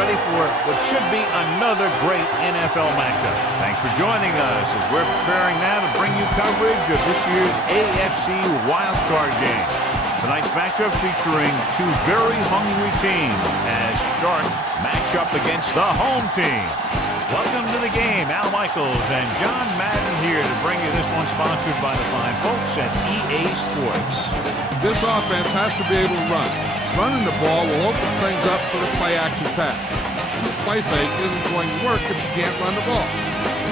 ready for what should be another great NFL matchup. Thanks for joining us as we're preparing now to bring you coverage of this year's AFC wildcard game. Tonight's matchup featuring two very hungry teams as Sharks match up against the home team. Welcome to the game. Al Michaels and John Madden here to bring you this one, sponsored by the fine folks at EA Sports. This offense has to be able to run. Running the ball will open things up for the play-action pass. And the play fake isn't going to work if you can't run the ball.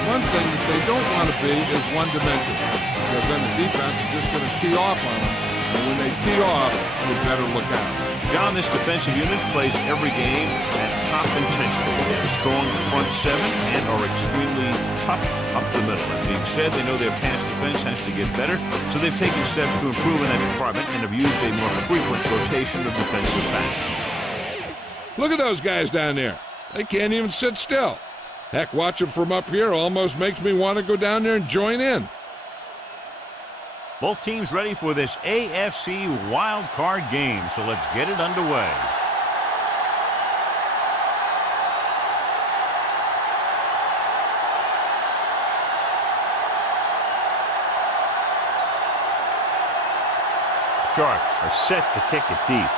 One thing that they don't want to be is one-dimensional, because then the defense is just going to tee off on them. And when they tee off, you better look out. John, this defensive unit plays every game at top intensity. They have a strong front seven and are extremely tough up the middle. That being said, they know their pass defense has to get better, so they've taken steps to improve in that department and have used a more frequent rotation of defensive backs. Look at those guys down there. They can't even sit still. Heck, watching from up here almost makes me want to go down there and join in. Both teams ready for this AFC wild card game, so let's get it underway. Sharks are set to kick it deep.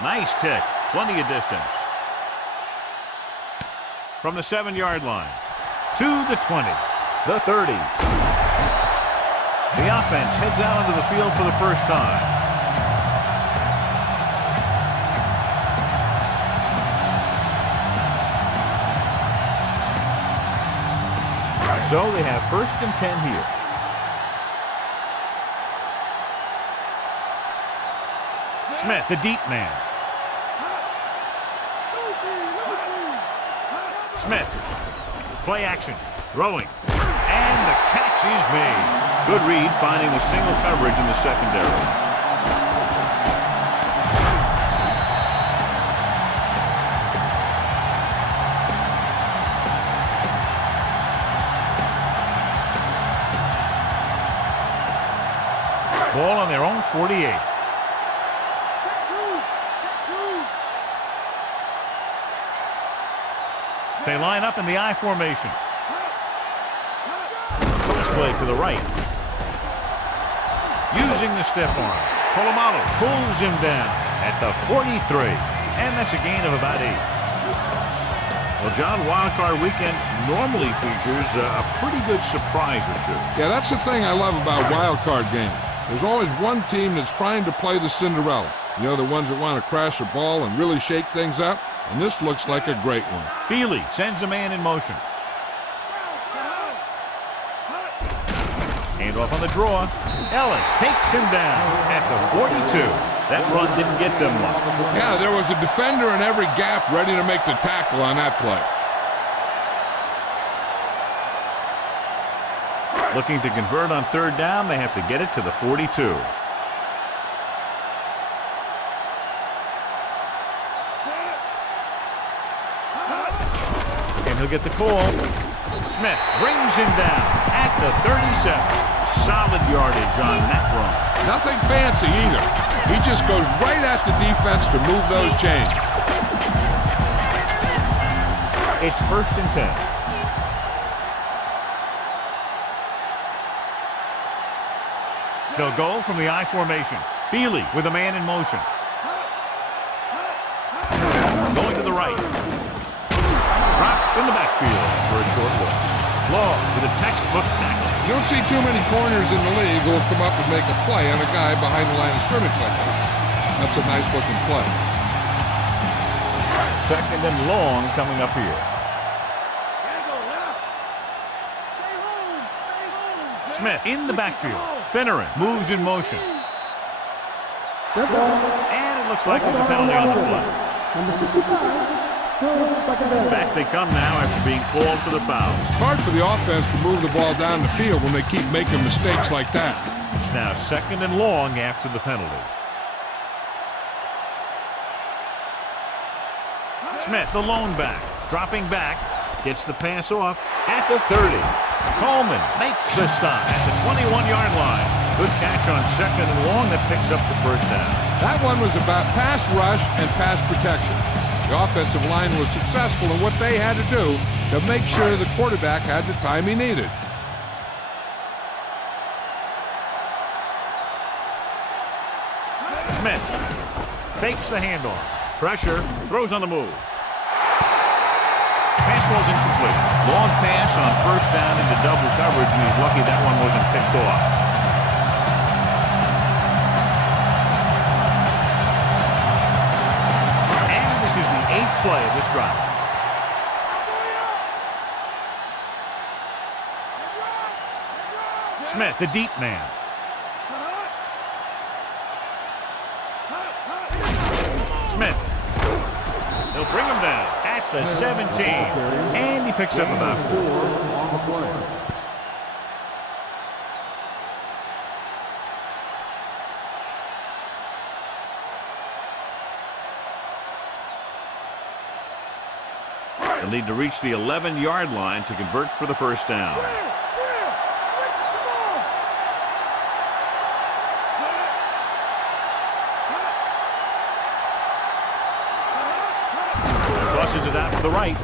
Nice kick, plenty of distance. From the 7-yard line to the 20. The 30. The offense heads out onto the field for the first time. So they have 1st and 10 here. Smith, the deep man. Smith, play action, throwing. And the catch is made. Good read, finding the single coverage in the secondary. Ball on their own 48. They line up in the I formation. Play to the right. Using the stiff arm. Polamalu pulls him down at the 43. And that's a gain of about 8. Well, John, wildcard weekend normally features a pretty good surprise or two. Yeah, that's the thing I love about wildcard games. There's always one team that's trying to play the Cinderella. You know, the ones that want to crash the ball and really shake things up. And this looks like a great one. Feely sends a man in motion. Off on the draw. Ellis takes him down at the 42. That run didn't get them much. Yeah, there was a defender in every gap ready to make the tackle on that play. Looking to convert on 3rd down, they have to get it to the 42. And he'll get the call. Smith brings him down at the 37. Solid yardage on that run. Nothing fancy either. He just goes right at the defense to move those chains. It's 1st and 10. They'll go from the I formation. Feely with a man in motion. Going to the right. Dropped in the backfield for a short loss. Law with a textbook tackle. You don't see too many corners in the league who will come up and make a play on a guy behind the line of scrimmage like that. That's a nice looking play. 2nd and long coming up here. Smith in the backfield. Finneran moves in motion. And it looks like there's a penalty on the play. Number 65. Back they come now after being called for the foul. It's hard for the offense to move the ball down the field when they keep making mistakes like that. It's now 2nd and long after the penalty. Smith, the lone back, dropping back, gets the pass off at the 30. Coleman makes the stop at the 21-yard line. Good catch on 2nd and long that picks up the 1st down. That one was about pass rush and pass protection. The offensive line was successful in what they had to do to make sure the quarterback had the time he needed. Smith fakes the handoff. Pressure, throws on the move. Pass was incomplete. Long pass on first down into double coverage, and he's lucky that one wasn't picked off. And this is the 8th play of this drive. Smith, the deep man. Smith. They'll bring him down at the 17. And he picks up about 4. On the play. They'll need to reach the 11-yard line to convert for the first down. Tosses it out to the right.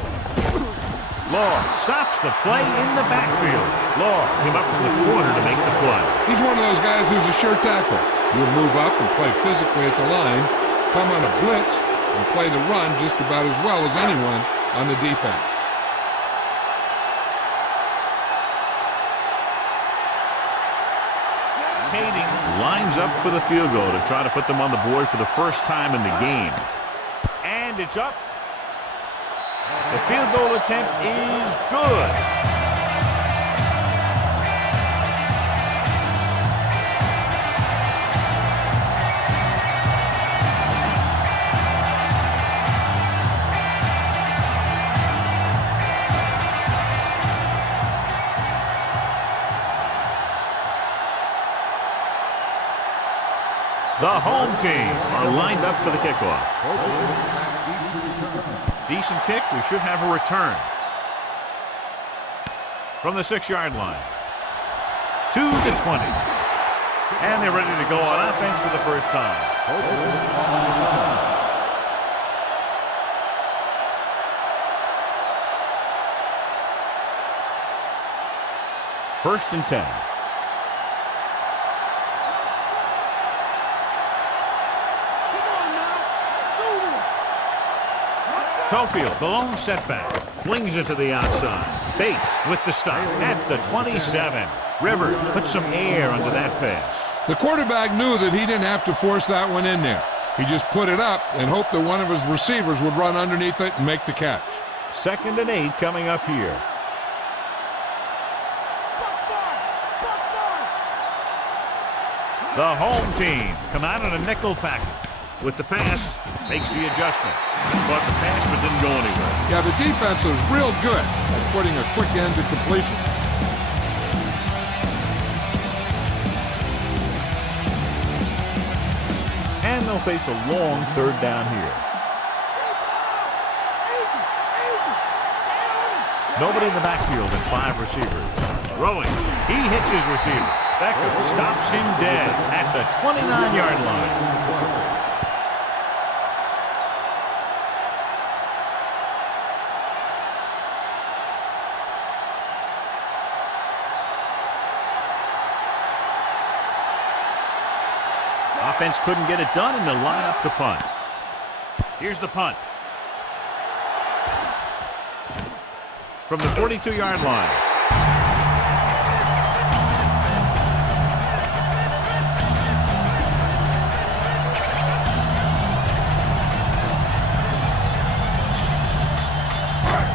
Law stops the play in the backfield. Law came up from the corner to make the play. He's one of those guys who's a sure tackle. He'll move up and play physically at the line, come on a blitz, and play the run just about as well as anyone on the defense. Kading lines up for the field goal to try to put them on the board for the first time in the game. And it's up. The field goal attempt is good. The home team are lined up for the kickoff. Decent kick. We should have a return. From the 6-yard line. To the 20. And they're ready to go on offense for the first time. First and 10. Tofield, the lone setback, flings it to the outside. Bates with the stop at the 27. Rivers put some air under that pass. The quarterback knew that he didn't have to force that one in there. He just put it up and hoped that one of his receivers would run underneath it and make the catch. 2nd and 8 coming up here. The home team come out in a nickel package. With the pass, makes the adjustment. But the pass didn't go anywhere. Yeah, the defense is real good at putting a quick end to completion. And they'll face a long 3rd down here. Nobody in the backfield and 5 receivers. Throwing. He hits his receiver. Beckham stops him dead at the 29-yard line. Offense couldn't get it done, and they'll line up to punt. Here's the punt. From the 42-yard line.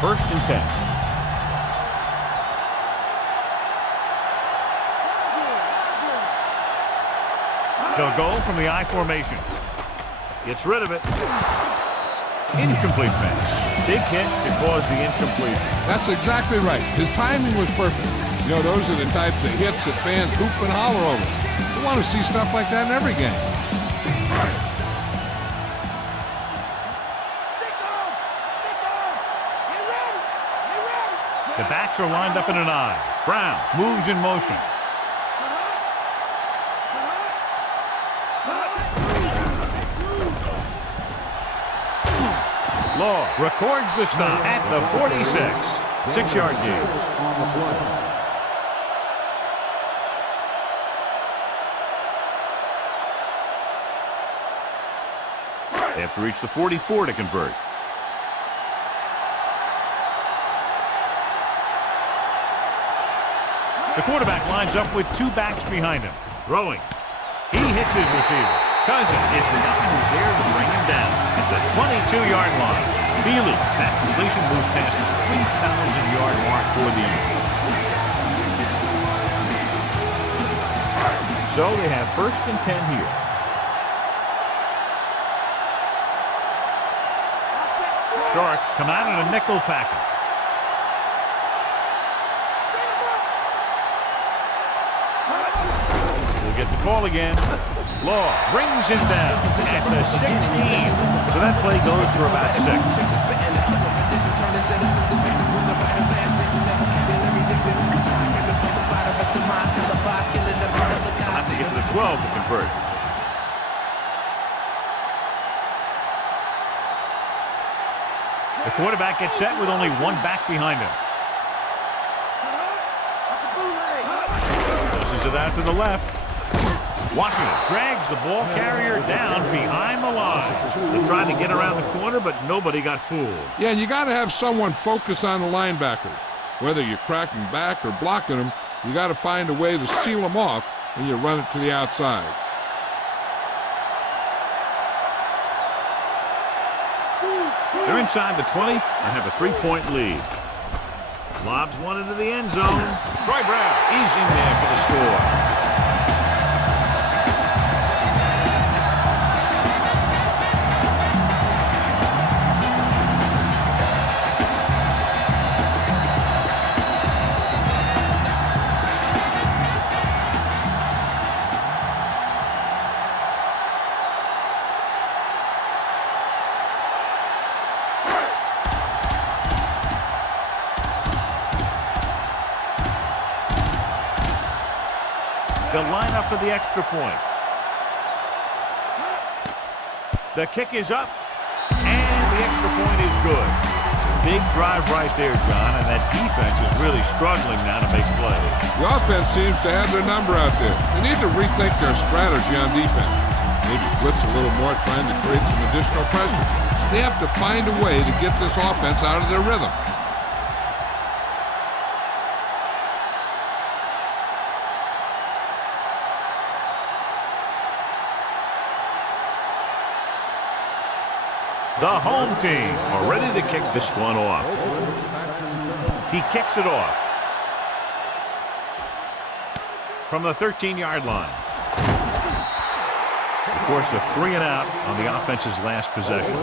First and 10. They'll go from the I formation. Gets rid of it. Incomplete pass. Big hit to cause the incompletion. That's exactly right. His timing was perfect. You know, those are the types of hits that fans hoop and holler over. You want to see stuff like that in every game. The backs are lined up in an I. Brown moves in motion. Law records the stop at the 46. 6-yard gain. They have to reach the 44 to convert. The quarterback lines up with 2 backs behind him. Throwing. He hits his receiver. Cousin is the guy who's there to bring him down at the 22-yard line. Feely, that completion moves past the 3,000-yard mark for the year. So they have 1st and 10 here. Sharks come out in a nickel package. We'll get the call again. Law brings him down at the 16. So that play goes for about 6. They'll have to get to the 12 to convert. The quarterback gets set with only 1 back behind him. Tosses it out to the left. Washington drags the ball carrier down behind the line. They're trying to get around the corner, but nobody got fooled. Yeah, and you got to have someone focus on the linebackers. Whether you're cracking back or blocking them, you got to find a way to seal them off when you run it to the outside. They're inside the 20 and have a 3-point lead. Lobs one into the end zone. Troy Brown, he's in there for the score. They'll line up for the extra point. The kick is up, and the extra point is good. Big drive right there, John, and that defense is really struggling now to make plays. The offense seems to have their number out there. They need to rethink their strategy on defense. Maybe blitz a little more, trying to create some additional pressure. They have to find a way to get this offense out of their rhythm. The home team are ready to kick this one off. He kicks it off from the 13-yard line. Of course, a 3 and out on the offense's last possession.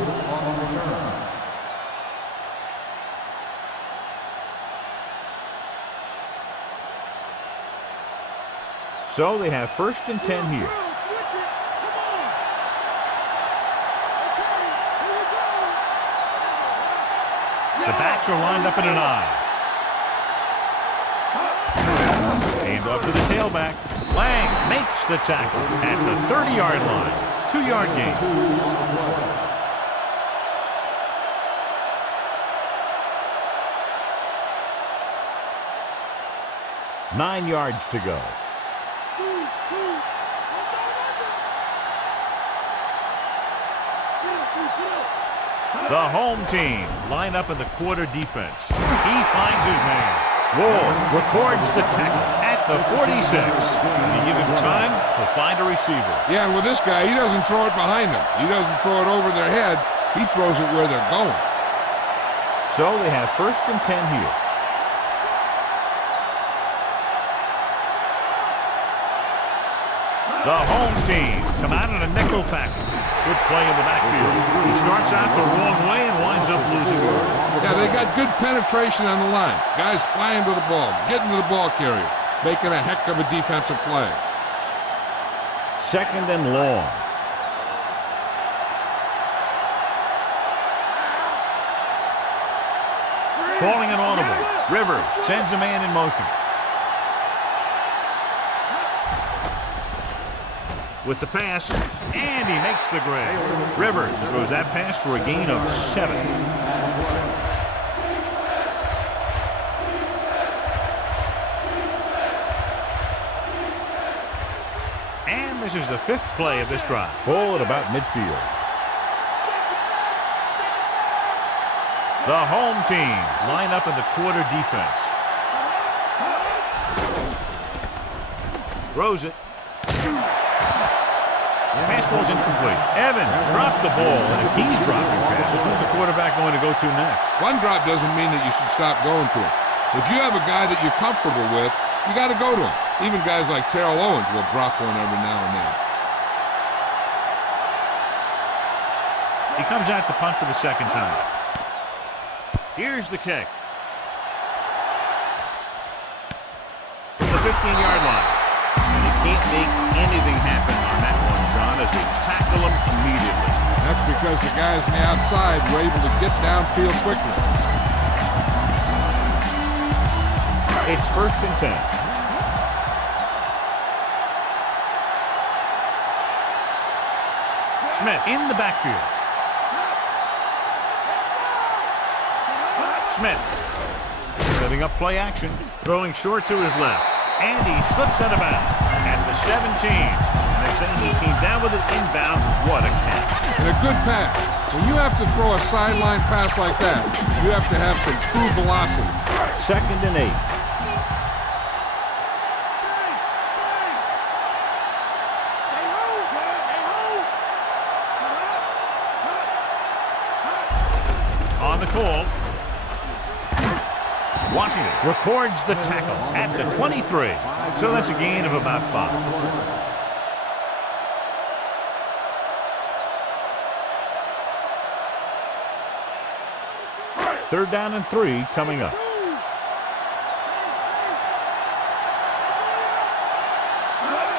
So they have 1st and 10 here. The backs are lined up in an I. Hand off to the tailback. Lang makes the tackle at the 30-yard line. 2-yard gain. Nine yards to go. The home team line up in the quarter defense. He finds his man. Ward records the tackle at the 46. When you give him time, he'll find a receiver. Yeah, and with this guy, he doesn't throw it behind them. He doesn't throw it over their head. He throws it where they're going. So they have 1st and 10 here. The home team come out in a nickel package. Good play in the backfield. He starts out the wrong way and winds up losing yards. Yeah, they got good penetration on the line. Guys flying to the ball, getting to the ball carrier, making a heck of a defensive play. 2nd and long. Calling an audible. Rivers sends a man in motion. with the pass, and he makes the grab. Rivers throws that pass for a gain of 7. And this is the 5th play of this drive. Ball at about midfield. The home team line up in the quarter defense. Throws it. Pass ball's incomplete. Evans dropped the ball, and if he's dropping passes, who's the quarterback going to go to next? One drop doesn't mean that you should stop going to him. If you have a guy that you're comfortable with, you got to go to him. Even guys like Terrell Owens will drop one every now and then. He comes out to punt for the 2nd time. Here's the kick. From the 15-yard line. And he can't make anything happen on that one, John, as they tackle him immediately. That's because the guys on the outside were able to get downfield quickly. It's 1st and 10. Smith in the backfield. Smith setting up play action, throwing short to his left, and he slips out of bounds at the 17. And they're saying he came down with it inbounds. What a catch. And a good pass. When you have to throw a sideline pass like that, you have to have some true velocity. 2nd and 8. On the call. Washington records the tackle at the 23. So that's a gain of about 5. 3rd down and 3 coming up.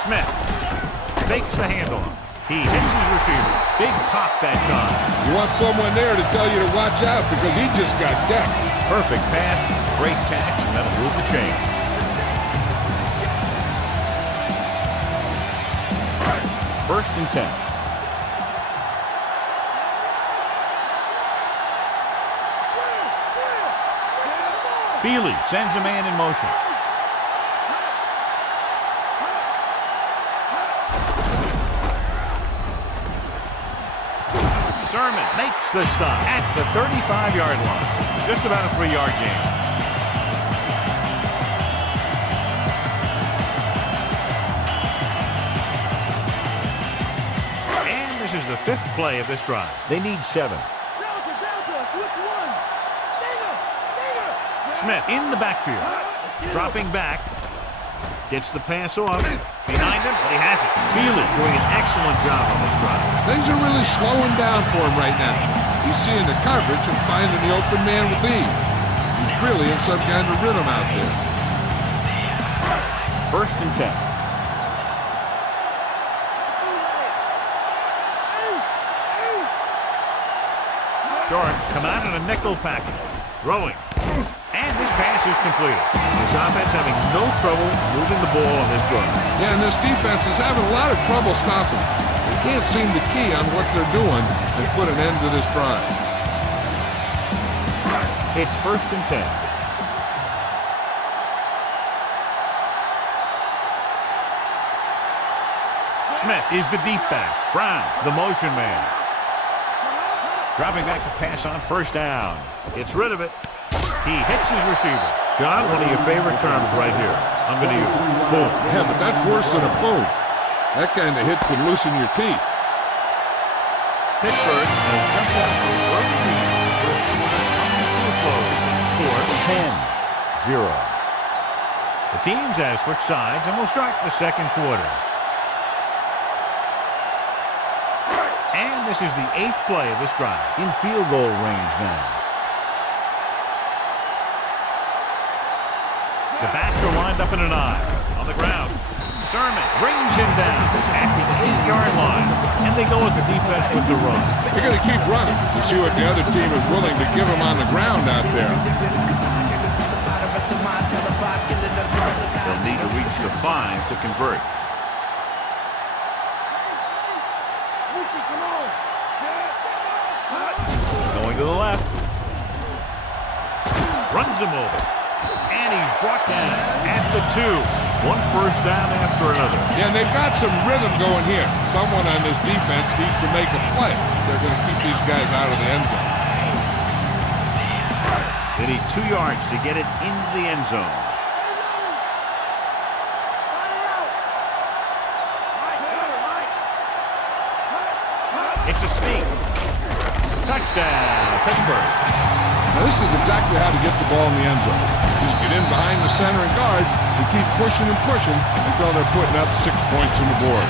Smith fakes the handoff. He hits his receiver. Big pop that time. You want someone there to tell you to watch out because he just got decked. Perfect pass, great catch, and that'll move the chains. First and 10. Feely sends a man in motion. Sermon makes the stop at the 35-yard line. Just about a 3-yard gain. And this is the 5th play of this drive. They need 7. Smith in the backfield. Dropping back. Gets the pass off. Behind him, but he has it. Feely doing an excellent job on this drive. Things are really slowing down for him right now. He's seeing the coverage and finding the open man with ease. He's really in some kind of rhythm out there. 1st and 10. Shorts come out in a nickel package. Throwing. And this pass is completed. This offense having no trouble moving the ball on this drive. Yeah, and this defense is having a lot of trouble stopping. They can't seem to key on what they're doing and put an end to this drive. It's 1st and 10. Smith is the deep back. Brown, the motion man. Dropping back to pass on 1st down. Gets rid of it. He hits his receiver. John, one of your favorite terms right here. I'm going to use it. Boom. Yeah, but that's worse than a boom. That kind of hit could loosen your teeth. Pittsburgh has jumped out to an early lead. First quarter comes to a close. Score 10-0. The teams have switched sides and will start the 2nd quarter. And this is the 8th play of this drive. In field goal range now. The backs are lined up in an eye. On the ground, Sermon brings him down at the 8-yard line. And they go with the defense with the run. They're going to keep running to see what the other team is willing to give them on the ground out there. They'll need to reach the 5 to convert. Going to the left. Runs him over. And he's brought down at the 2. One first down after another. Yeah, and they've got some rhythm going here. Someone on this defense needs to make a play. They're going to keep these guys out of the end zone. They need 2 yards to get it into the end zone. It's a sneak. Touchdown, Pittsburgh. Now this is exactly how to get the ball in the end zone. Just get in behind the center and guard and keep pushing and pushing until they're putting up 6 points on the board.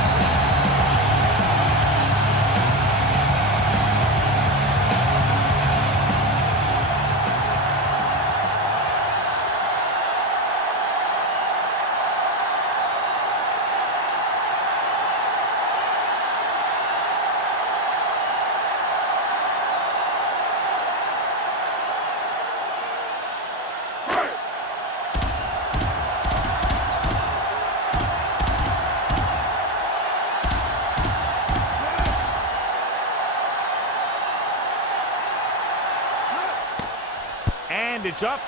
And it's up,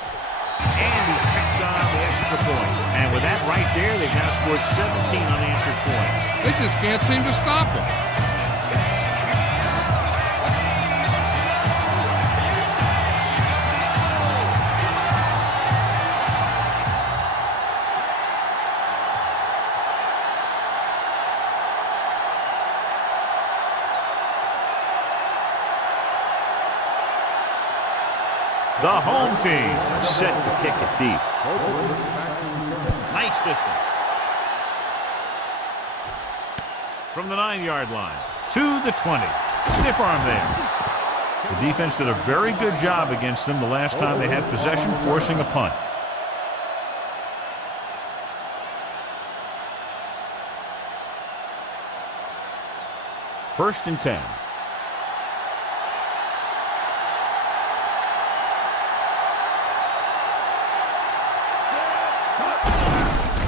and he picks on the extra point. And with that right there, they've now scored 17 unanswered points. They just can't seem to stop him. The home team set to kick it deep. Nice distance. From the 9-yard line to the 20. Stiff arm there. The defense did a very good job against them the last time they had possession, forcing a punt. First and 10.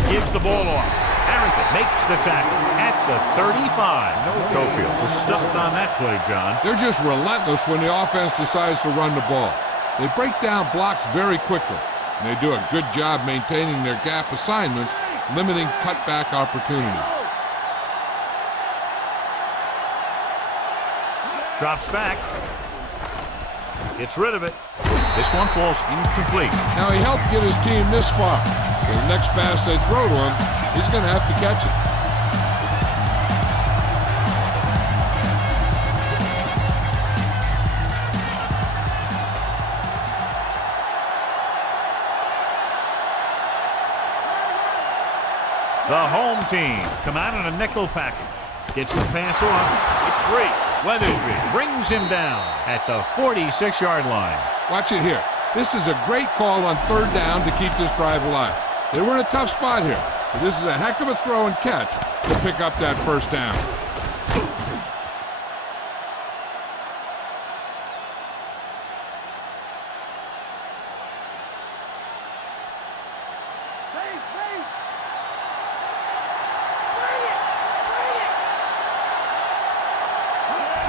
Gives the ball off. Harrington makes the tackle at the 35. Tofield was stuffed on that play, John. They're just relentless when the offense decides to run the ball. They break down blocks very quickly, and they do a good job maintaining their gap assignments, limiting cutback opportunity. Drops back. Gets rid of it. This one falls incomplete. Now he helped get his team this far. The next pass they throw to him, he's going to have to catch it. The home team come out in a nickel package. Gets the pass off. It's free. Weathersby brings him down at the 46-yard line. Watch it here. This is a great call on 3rd down to keep this drive alive. They were in a tough spot here, but this is a heck of a throw and catch to pick up that 1st down.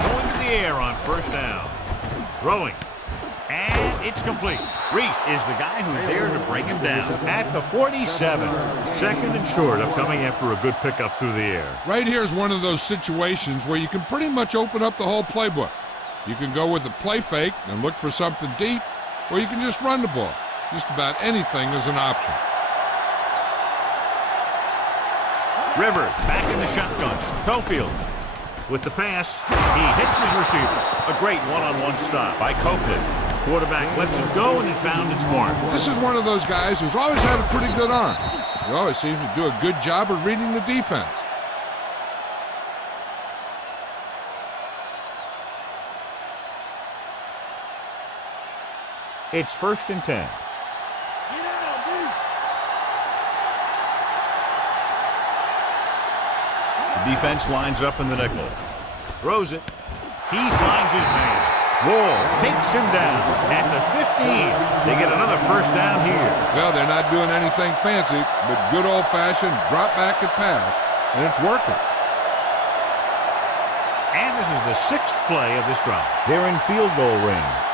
Going to the air on 1st down. Throwing. And it's complete. Reese is the guy who's there to bring him down at the 47. 2nd and short, upcoming after a good pickup through the air. Right here is one of those situations where you can pretty much open up the whole playbook. You can go with a play fake and look for something deep, or you can just run the ball. Just about anything is an option. Rivers back in the shotgun. Tofield with the pass. He hits his receiver. A great one-on-one stop by Copeland. Quarterback lets it go, and it found its mark. This is one of those guys who's always had a pretty good arm. He always seems to do a good job of reading the defense. It's 1st and 10. The defense lines up in the nickel. Throws it. He finds his man. Wall takes him down at the 15. They get another 1st down here. Well, they're not doing anything fancy, but good old-fashioned drop back and pass, and it's working. And this is the 6th play of this drive. They're in field goal range.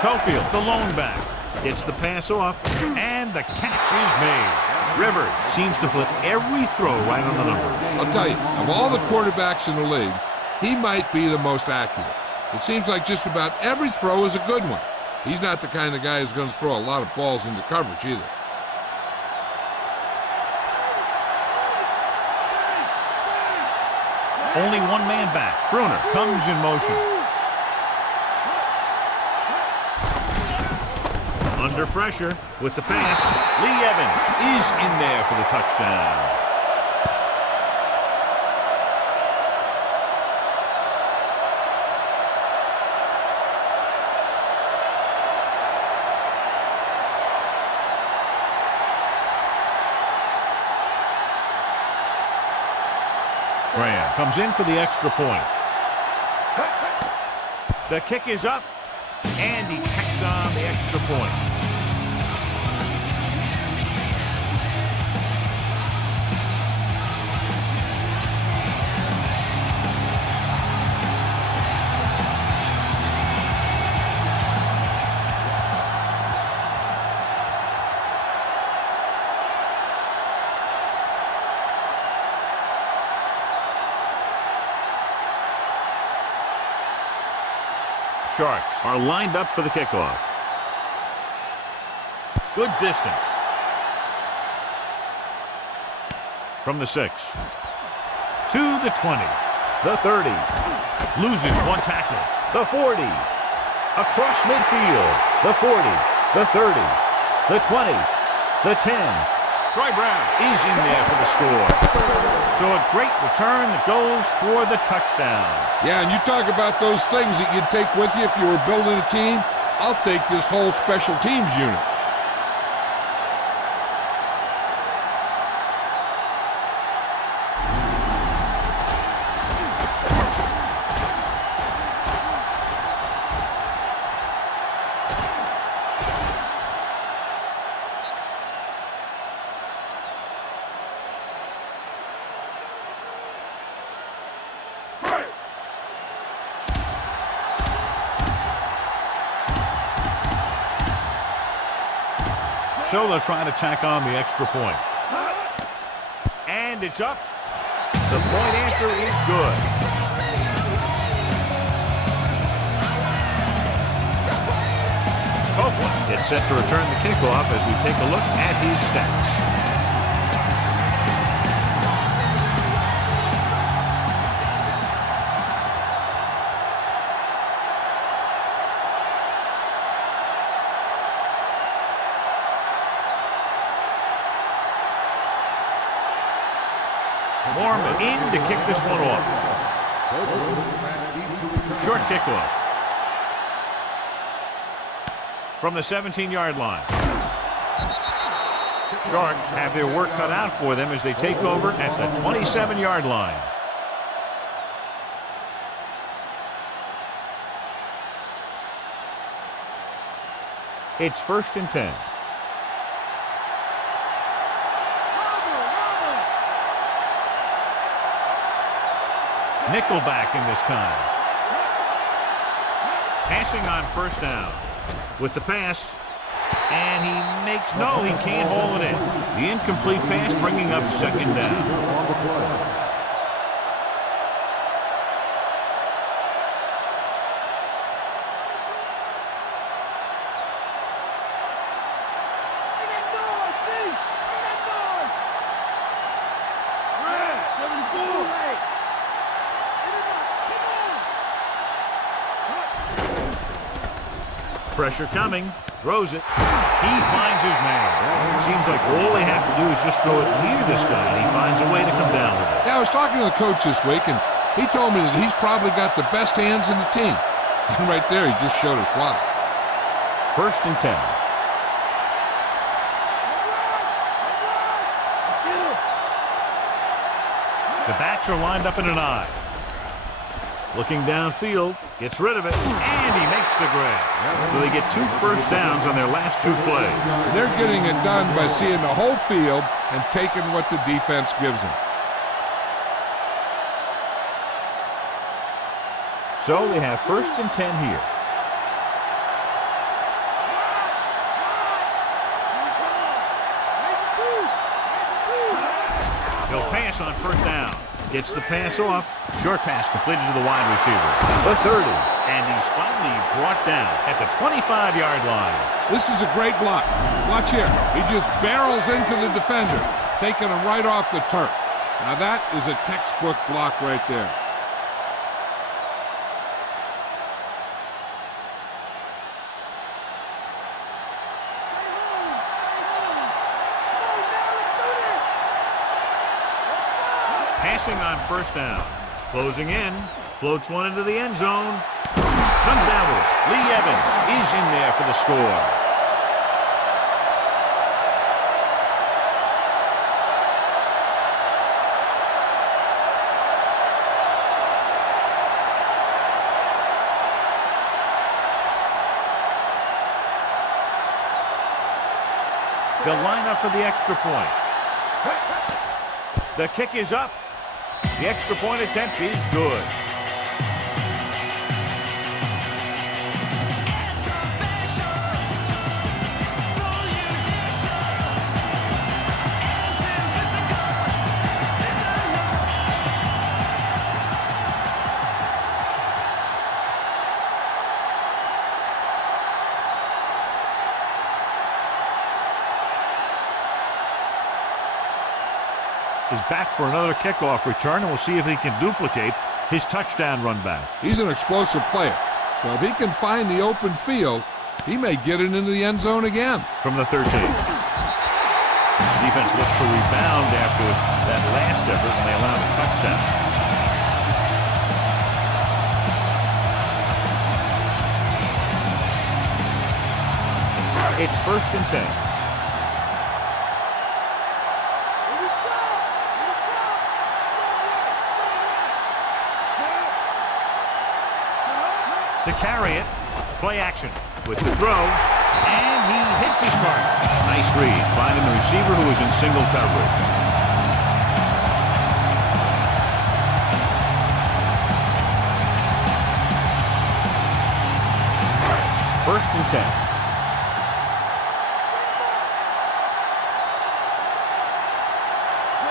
Cofield, the lone back, gets the pass off, and the catch is made. Rivers seems to put every throw right on the numbers. I'll tell you, of all the quarterbacks in the league, he might be the most accurate. It seems like just about every throw is a good one. He's not the kind of guy who's going to throw a lot of balls into coverage either. Only one man back. Bruner comes in motion. Under pressure with the pass. Lee Evans is in there for the touchdown. Graham comes in for the extra point. The kick is up, and he tacks on the extra point. Sharks are lined up for the kickoff. Good distance. From the 6. To the 20. The 30. Loses one tackle. The 40. Across midfield. The 40. The 30. The 20. The 10. Troy Brown is in there for the score. So a great return that goes for the touchdown. Yeah, and you talk about those things that you'd take with you if you were building a team. I'll take this whole special teams unit. So they'll try to tack on the extra point. And it's up. The point after is good. Copeland gets set to return the kickoff as we take a look at his stats. Mormon in to kick this one off. Short kickoff. From the 17-yard line. Sharks have their work cut out for them as they take over at the 27-yard line. It's 1st and 10. Nickelback in this time. Passing on 1st down. With the pass. And he makes, no, he can't haul it in. The incomplete pass bringing up 2nd down. Pressure coming, throws it. He finds his man. Seems like all they have to do is just throw it near this guy, and he finds a way to come down with it. Yeah, I was talking to the coach this week, and he told me that he's probably got the best hands in the team. And right there, he just showed us why. 1st and 10. The backs are lined up in an I. Looking downfield, gets rid of it, and he makes makes the grab. So they get 2 first downs on their last 2 plays. They're getting it done by seeing the whole field and taking what the defense gives them. So they have 1st and 10 here. He'll pass on 1st down. Gets the pass off. Short pass completed to the wide receiver. The 30. And he's finally brought down at the 25-yard line. This is a great block. Watch here. He just barrels into the defender, taking him right off the turf. Now that is a textbook block right there. Passing on 1st down. Closing in. Floats one into the end zone. Comes down with it. Lee Evans is in there for the score. They'll line up for the extra point. The kick is up. The extra point attempt is good. Is back for another kickoff return, and we'll see if he can duplicate his touchdown run back. He's an explosive player, so if he can find the open field, he may get it into the end zone again. From the 13. Defense looks to rebound after that last effort, and they allow a touchdown. It's 1st and 10. To carry it, play action with the throw, and he hits his mark. Nice read, finding the receiver who was in single coverage. First and 10.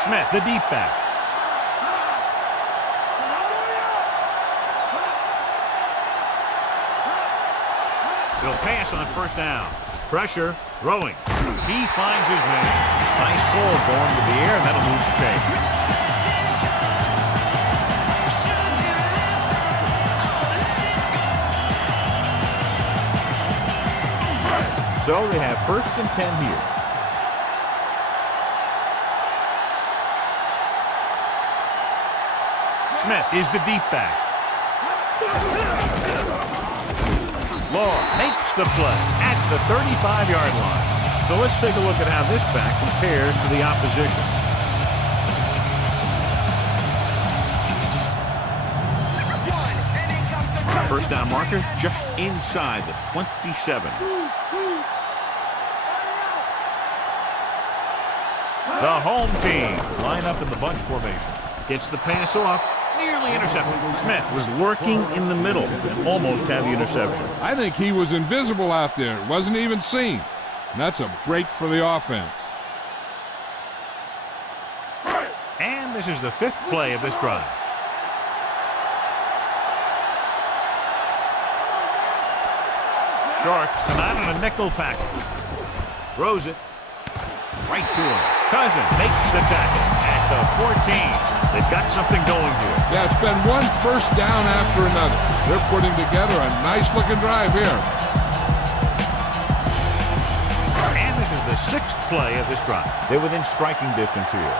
Smith, the deep back. He'll pass on 1st down. Pressure, throwing. He finds his man. Nice ball going to the air, and that'll move the chain. So they have 1st and 10 here. Smith is the deep back. Law makes the play at the 35-yard line. So let's take a look at how this back compares to the opposition. First down marker just inside the 27. The home team line up in the bunch formation. Gets the pass off. Nearly intercepted. Smith was lurking in the middle and almost had the interception. I think he was invisible out there. Wasn't even seen. And that's a break for the offense. And this is the 5th play of this drive. Sharks come out in a nickel package. Throws it right to him. Cousin makes the tackle at the 14. They've got something going here. Yeah, it's been one first down after another. They're putting together a nice-looking drive here. And this is the 6th play of this drive. They're within striking distance here.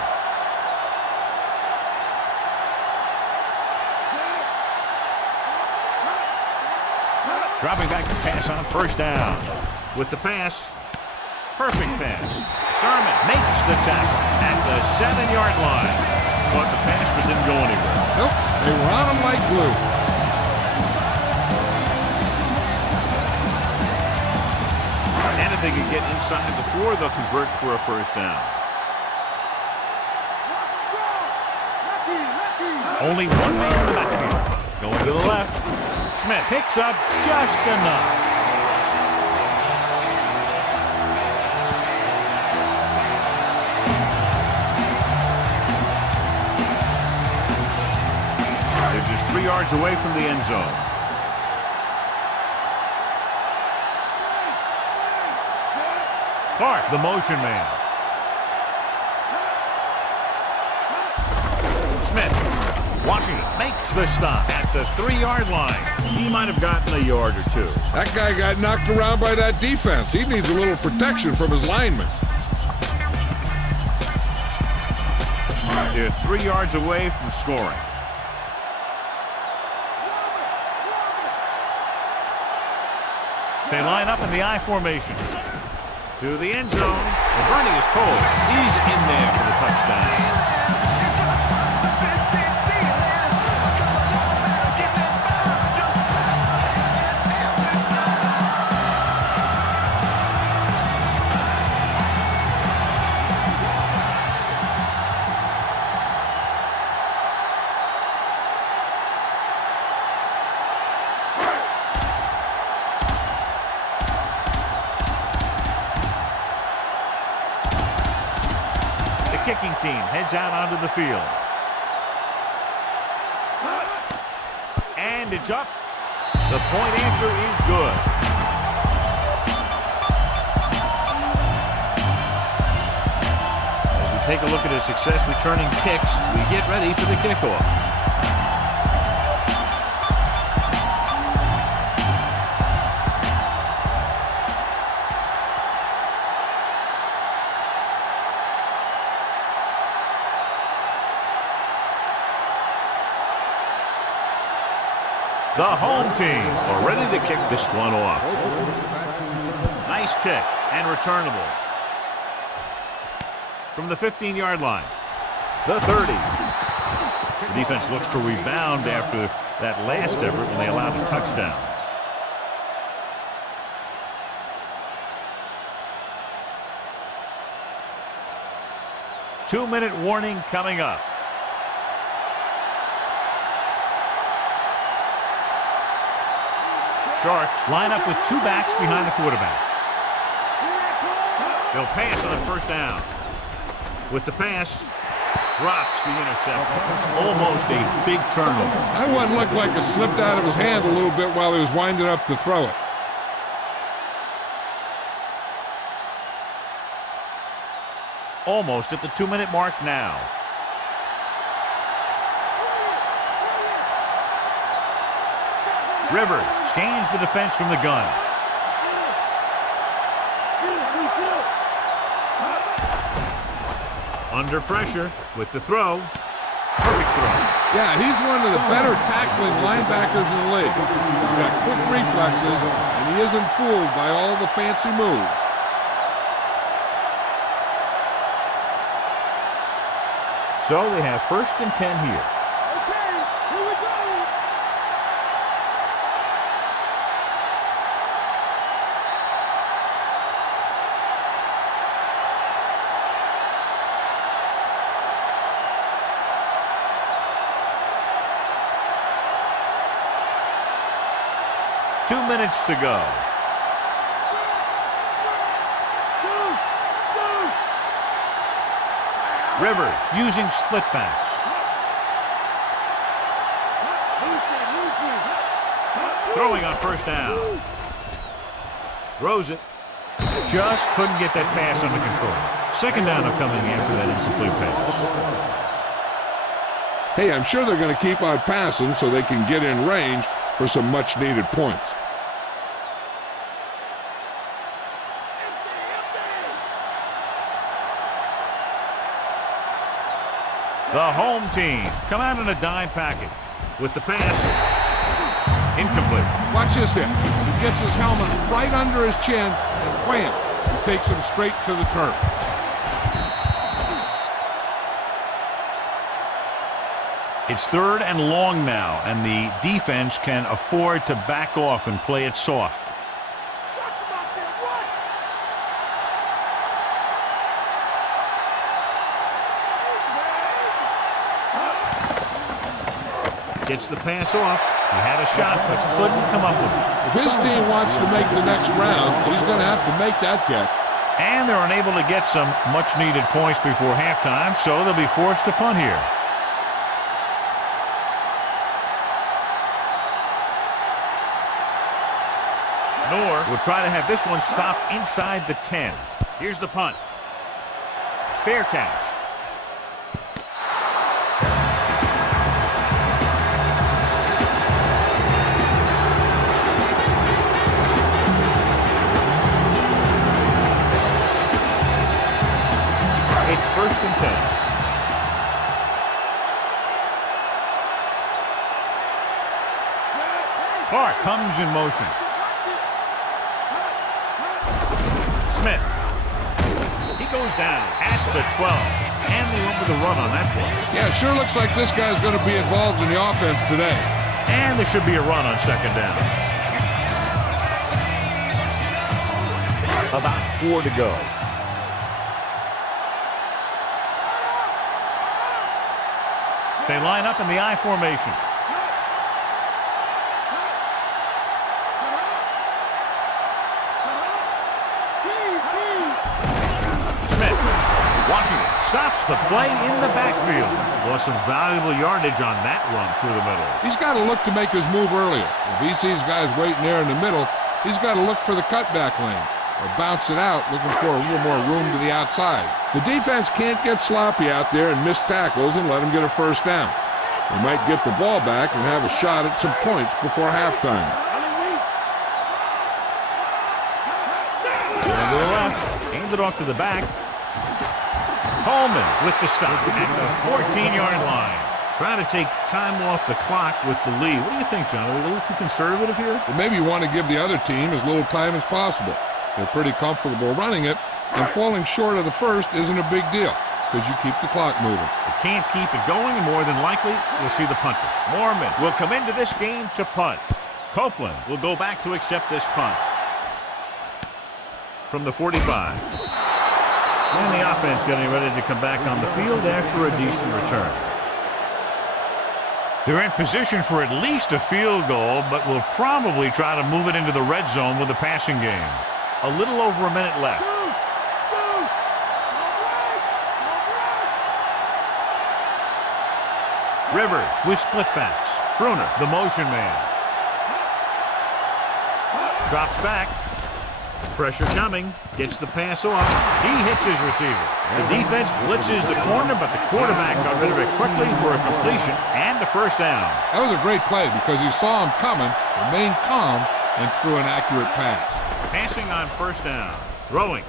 Dropping back to pass on 1st down. With the pass, perfect pass. Sermon makes the tackle at the 7-yard line. Caught the pass but didn't go anywhere. Nope, they were on him like glue. if they can get inside the 4, they'll convert for a first down. Only one man in the backfield. Going to the left. Smith picks up just enough. They're just 3 yards away from the end zone. Clark, the motion man. Smith, Washington makes the stop at the 3-yard line. He might have gotten a yard or 2. That guy got knocked around by that defense. He needs a little protection from his linemen. They're 3 yards away from scoring. They line up in the I formation. To the end zone. Bernie is cold. He's in there for the touchdown. Kicking team heads out onto the field. And it's up. The point after is good. As we take a look at his success returning kicks, we get ready for the kickoff. The home team are ready to kick this one off. Nice kick and returnable. From the 15-yard line, the 30. The defense looks to rebound after that last effort when they allowed a touchdown. Two-minute warning coming up. Sharks line up with 2 backs behind the quarterback. They'll pass on first down. With the pass, drops the interception. Almost a big turnover. That one looked like it slipped out of his hand a little bit while he was winding up to throw it. Almost at the 2-minute mark now. Rivers scans the defense from the gun. Under pressure with the throw. Perfect throw. Yeah, he's one of the better tackling linebackers in the league. He's got quick reflexes, and he isn't fooled by all the fancy moves. So they have 1st and 10 here. Two minutes to go. Rivers using split backs. Throwing on first down. Throws it. Just couldn't get that pass under control. Second down upcoming after that incomplete pass. Hey, I'm sure they're going to keep on passing so they can get in range for some much-needed points. The home team come out in a dime package with the pass. Incomplete. Watch this hit. He gets his helmet right under his chin and wham, he takes him straight to the turf. It's 3rd and long now, and the defense can afford to back off and play it soft. Gets the pass off. He had a shot, but couldn't come up with it. If his team wants to make the next round, he's going to have to make that kick. And they're unable to get some much-needed points before halftime, so they'll be forced to punt here. Nor will try to have this one stop inside the 10. Here's the punt. Fair catch. It's 1st and 10. Clark comes in motion. Smith. He goes down at the 12. And they went with a run on that play. Yeah, it sure looks like this guy's going to be involved in the offense today. And there should be a run on 2nd down. About 4 to go. They line up in the I formation. Smith. Washington stops the play in the backfield. Lost some valuable yardage on that run through the middle. He's got to look to make his move earlier. If he sees guys waiting there in the middle, he's got to look for the cutback lane or bounce it out, looking for a little more room to the outside. The defense can't get sloppy out there and miss tackles and let him get a 1st down. They might get the ball back and have a shot at some points before halftime. Going to the left, hand it off to the back. Coleman with the stop at the 14-yard line. Trying to take time off the clock with the lead. What do you think, John? Are we a little too conservative here? Well, maybe you want to give the other team as little time as possible. They're pretty comfortable running it, and falling short of the 1st isn't a big deal because you keep the clock moving. They can't keep it going, and more than likely, we'll see the punter. Mormon will come into this game to punt. Copeland will go back to accept this punt. From the 45. And the offense getting ready to come back on the field after a decent return. They're in position for at least a field goal, but will probably try to move it into the red zone with the passing game. A little over a minute left. Rivers with split backs. Bruner, the motion man. Drops back. Pressure coming. Gets the pass off. He hits his receiver. The defense blitzes the corner, but the quarterback got rid of it quickly for a completion and a 1st down. That was a great play because he saw him coming, remained calm, and threw an accurate pass. Passing on 1st down. Throwing.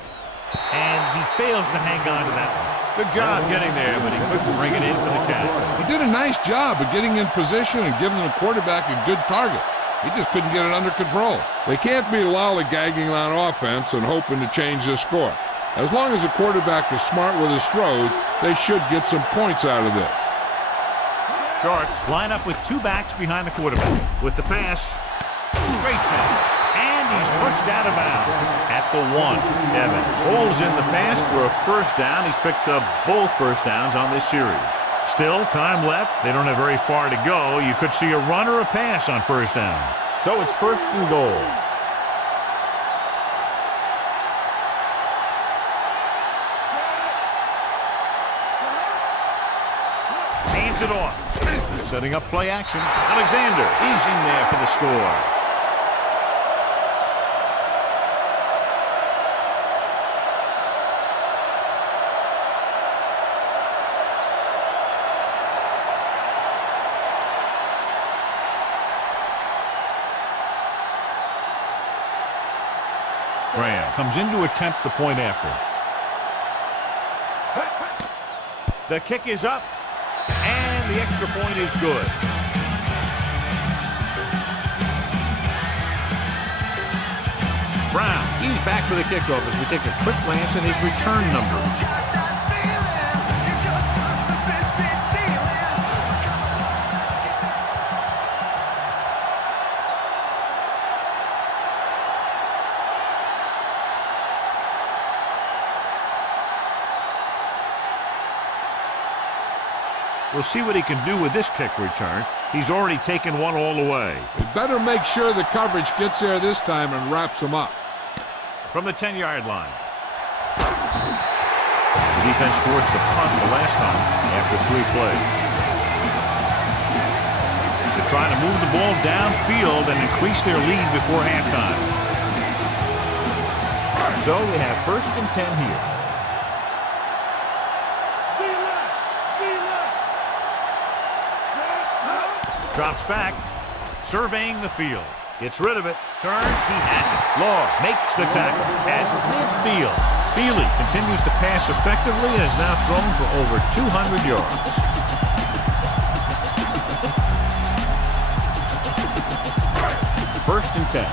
And he fails to hang on to that one. Good job getting there, but he couldn't bring it in for the catch. He did a nice job of getting in position and giving the quarterback a good target. He just couldn't get it under control. They can't be lollygagging on offense and hoping to change the score. As long as the quarterback is smart with his throws, they should get some points out of this. Sharks line up with 2 backs behind the quarterback. With the pass, great pass. And he's pushed out of bounds at the 1. Evans holds in the pass for a 1st down. He's picked up both 1st downs on this series. Still, time left. They don't have very far to go. You could see a run or a pass on 1st down. So it's 1st and goal. Hands it off. Setting up play action. Alexander is in there for the score. Graham comes in to attempt the point after. The kick is up, and the extra point is good. Brown, he's back for the kickoff as we take a quick glance at his return numbers. We'll see what he can do with this kick return. He's already taken one all the way. They better make sure the coverage gets there this time and wraps him up. From the 10-yard line. The defense forced a punt the last time after 3 plays. They're trying to move the ball downfield and increase their lead before halftime. So they have first and 10 here. Drops back, surveying the field. Gets rid of it, turns, he has it. Law makes the tackle at midfield. Feely continues to pass effectively and has now thrown for over 200 yards. First and 10.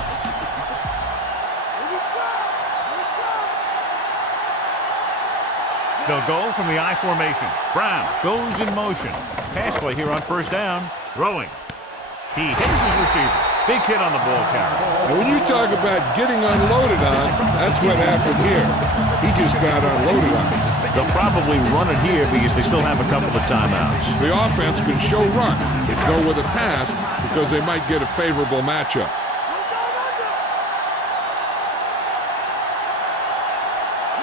They'll go from the I formation. Brown goes in motion. Pass play here on first down. Throwing. He hits his receiver. Big hit on the ball carrier. And when you talk about getting unloaded on, that's what happened here. He just got unloaded on. They'll probably run it here because they still have a couple of timeouts. The offense can show run. They go with a pass because they might get a favorable matchup.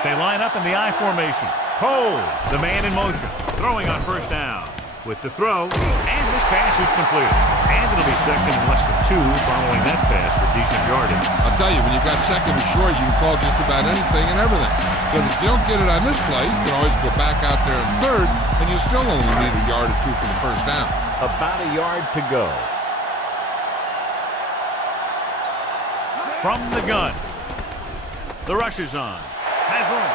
They line up in the I formation. Cole, the man in motion. Throwing on first down. With the throw, and this pass is completed. And it'll be second and less than 2 following that pass for decent yardage. I'll tell you, when you got second and short, you can call just about anything and everything. Because if you don't get it on this play, you can always go back out there in third, and you still only need a yard or 2 for the first down. About a yard to go. From the gun. The rush is on. Has room.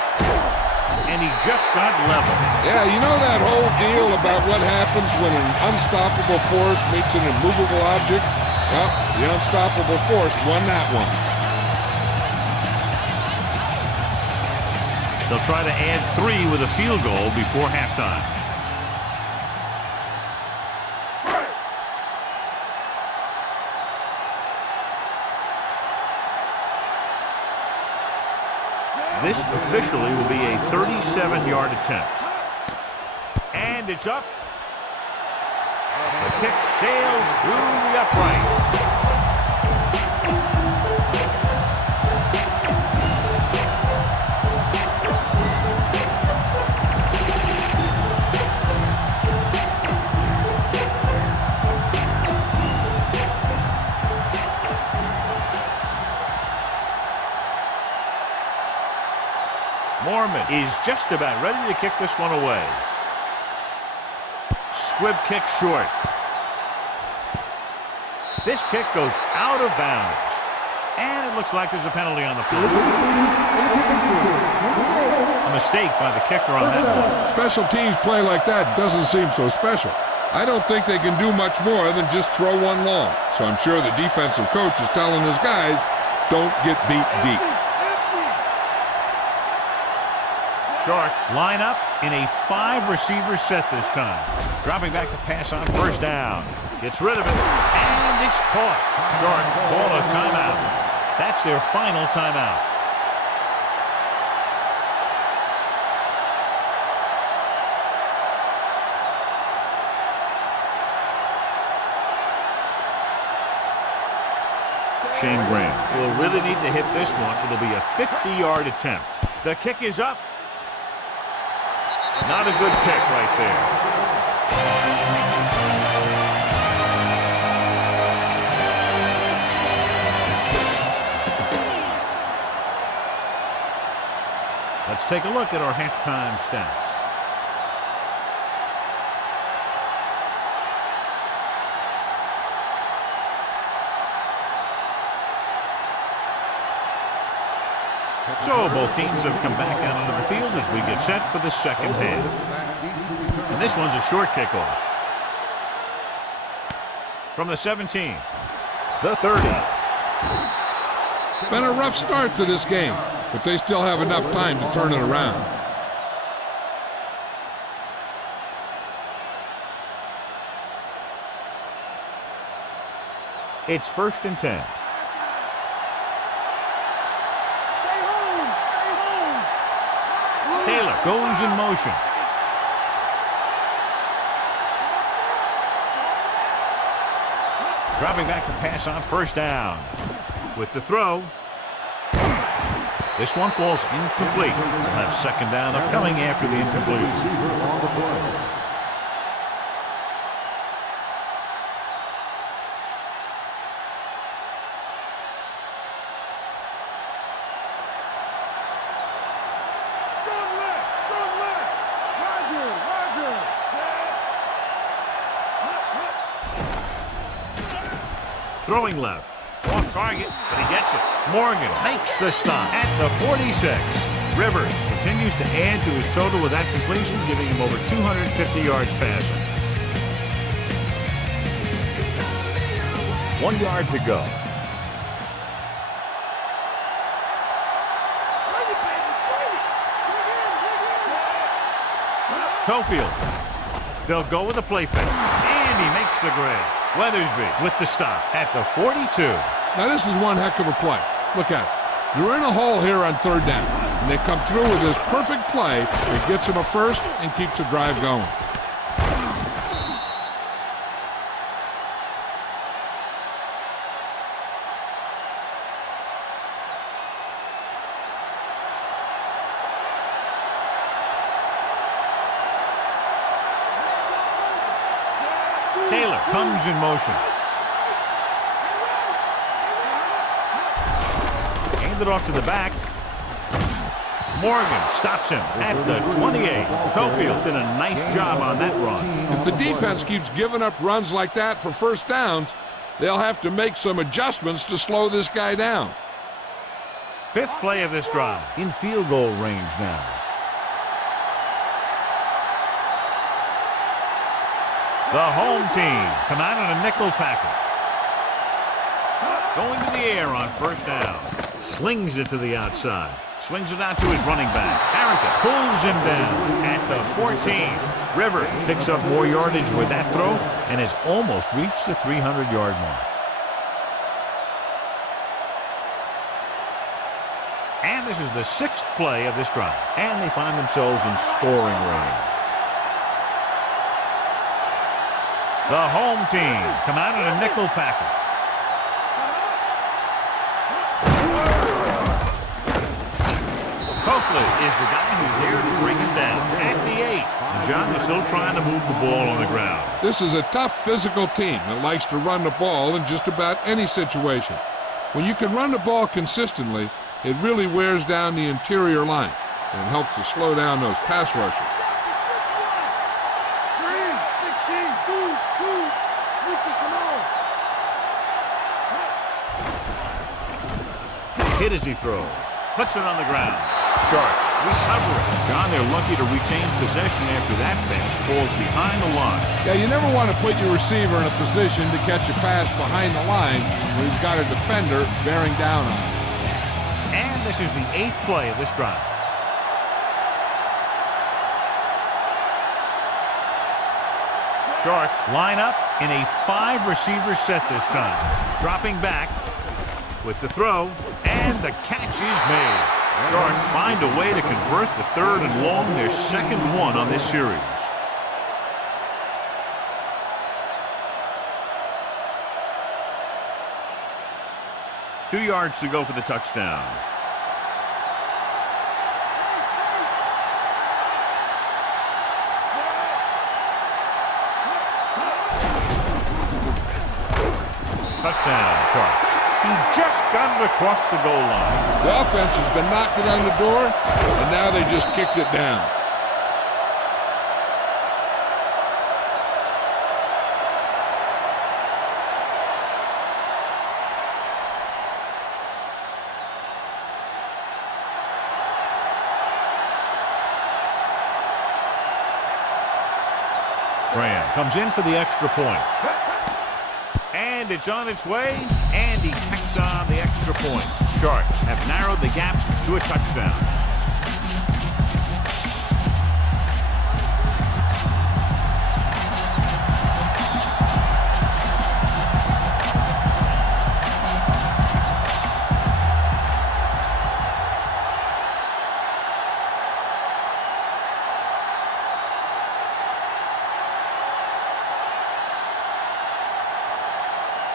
And he just got level. Yeah, you know that whole deal about what happens when an unstoppable force meets an immovable object? Well, the unstoppable force won that one. They'll try to add 3 with a field goal before halftime. This officially will be a 37-yard attempt. And it's up. The kick sails through the uprights. Mormon is just about ready to kick this one away. Squib kick short. This kick goes out of bounds. And it looks like there's a penalty on the play. A mistake by the kicker on that one. Special teams play like that doesn't seem so special. I don't think they can do much more than just throw one long. So I'm sure the defensive coach is telling his guys, don't get beat deep. Sharks line up in a 5-receiver set this time. Dropping back to pass on first down. Gets rid of it, and it's caught. Sharks call a timeout. That's their final timeout. Shane Graham will really need to hit this one. It'll be a 50-yard attempt. The kick is up. Not a good kick right there. Let's take a look at our halftime stats. So both teams have come back out onto the field as we get set for the second half. And this one's a short kickoff. From the 17, the 30. Been a rough start to this game, but they still have enough time to turn it around. It's first and 10. Taylor goes in motion. Dropping back to pass on first down. With the throw. This one falls incomplete. We'll have second down upcoming after the incompletion. Throwing left. Off target, but he gets it. Morgan makes the stop at the 46. Rivers continues to add to his total with that completion, giving him over 250 yards passing. 1 yard to go. Cofield. They'll go with a play fake. And he makes the grab. Weathersby with the stop at the 42. Now this is one heck of a play. Look at it. You're in a hole here on third down, and they come through with this perfect play that gets them a first and keeps the drive going. Taylor comes in motion. Hand it off to the back. Morgan stops him at the 28. Cofield did a nice job on that run. If the defense keeps giving up runs like that for first downs, they'll have to make some adjustments to slow this guy down. Fifth play of this drive. In field goal range now. The home team come out in a nickel package. Going to the air on first down. Slings it to the outside. Swings it out to his running back. Harrington pulls him down at the 14. Rivers picks up more yardage with that throw and has almost reached the 300-yard mark. And this is the sixth play of this drive. And they find themselves in scoring range. The home team come out in a nickel package. Coakley is the guy who's there to bring him down at the 8. And John is still trying to move the ball on the ground. This is a tough physical team that likes to run the ball in just about any situation. When you can run the ball consistently, it really wears down the interior line and helps to slow down those pass rushers. Hit as he throws. Puts it on the ground. Sharks recover it. John, they're lucky to retain possession after that pass falls behind the line. Yeah, you never want to put your receiver in a position to catch a pass behind the line where he's got a defender bearing down on him. And this is the 8th play of this drive. Sharks line up in a 5-receiver set this time. Dropping back with the throw, and the catch is made. Sharks find a way to convert the third and long, their second one on this series. Two yards to go for the touchdown. Touchdown, Sharks. He just got it across the goal line. The offense has been knocking on the door, and now they just kicked it down. Graham comes in for the extra point. And it's on its way, and he tacks on the extra point. Sharks have narrowed the gap to a touchdown.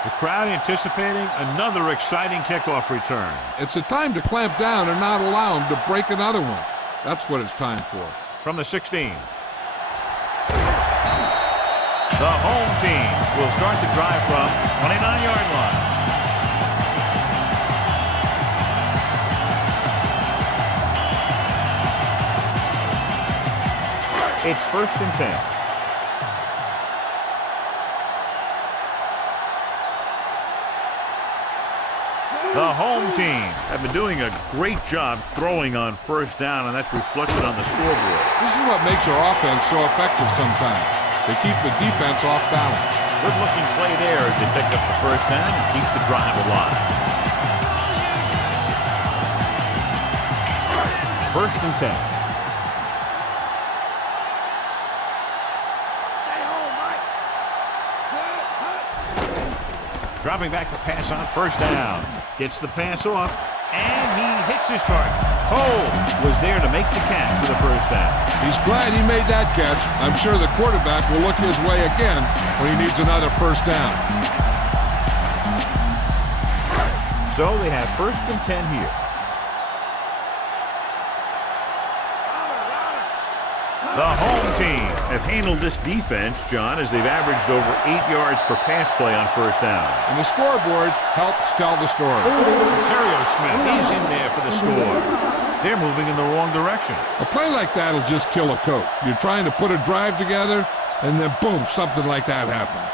The crowd anticipating another exciting kickoff return. It's a time to clamp down and not allow them to break another one. That's what it's time for. From the 16. The home team will start the drive from 29-yard line. It's 1st and 10. The home team have been doing a great job throwing on 1st down, and that's reflected on the scoreboard. This is what makes our offense so effective sometimes. They keep the defense off balance. Good-looking play there as they pick up the 1st down and keep the drive alive. 1st and 10. Dropping back to pass on 1st down. Gets the pass off, and he hits his target. Cole was there to make the catch for the 1st down. He's glad he made that catch. I'm sure the quarterback will look his way again when he needs another 1st down. So they have 1st and 10 here. The home team have handled this defense, John, as they've averaged over 8 yards per pass play on 1st down. And the scoreboard helps tell the story. Terrio Smith, he's in there for the score. They're moving in the wrong direction. A play like that will just kill a coach. You're trying to put a drive together, and then boom, something like that happens.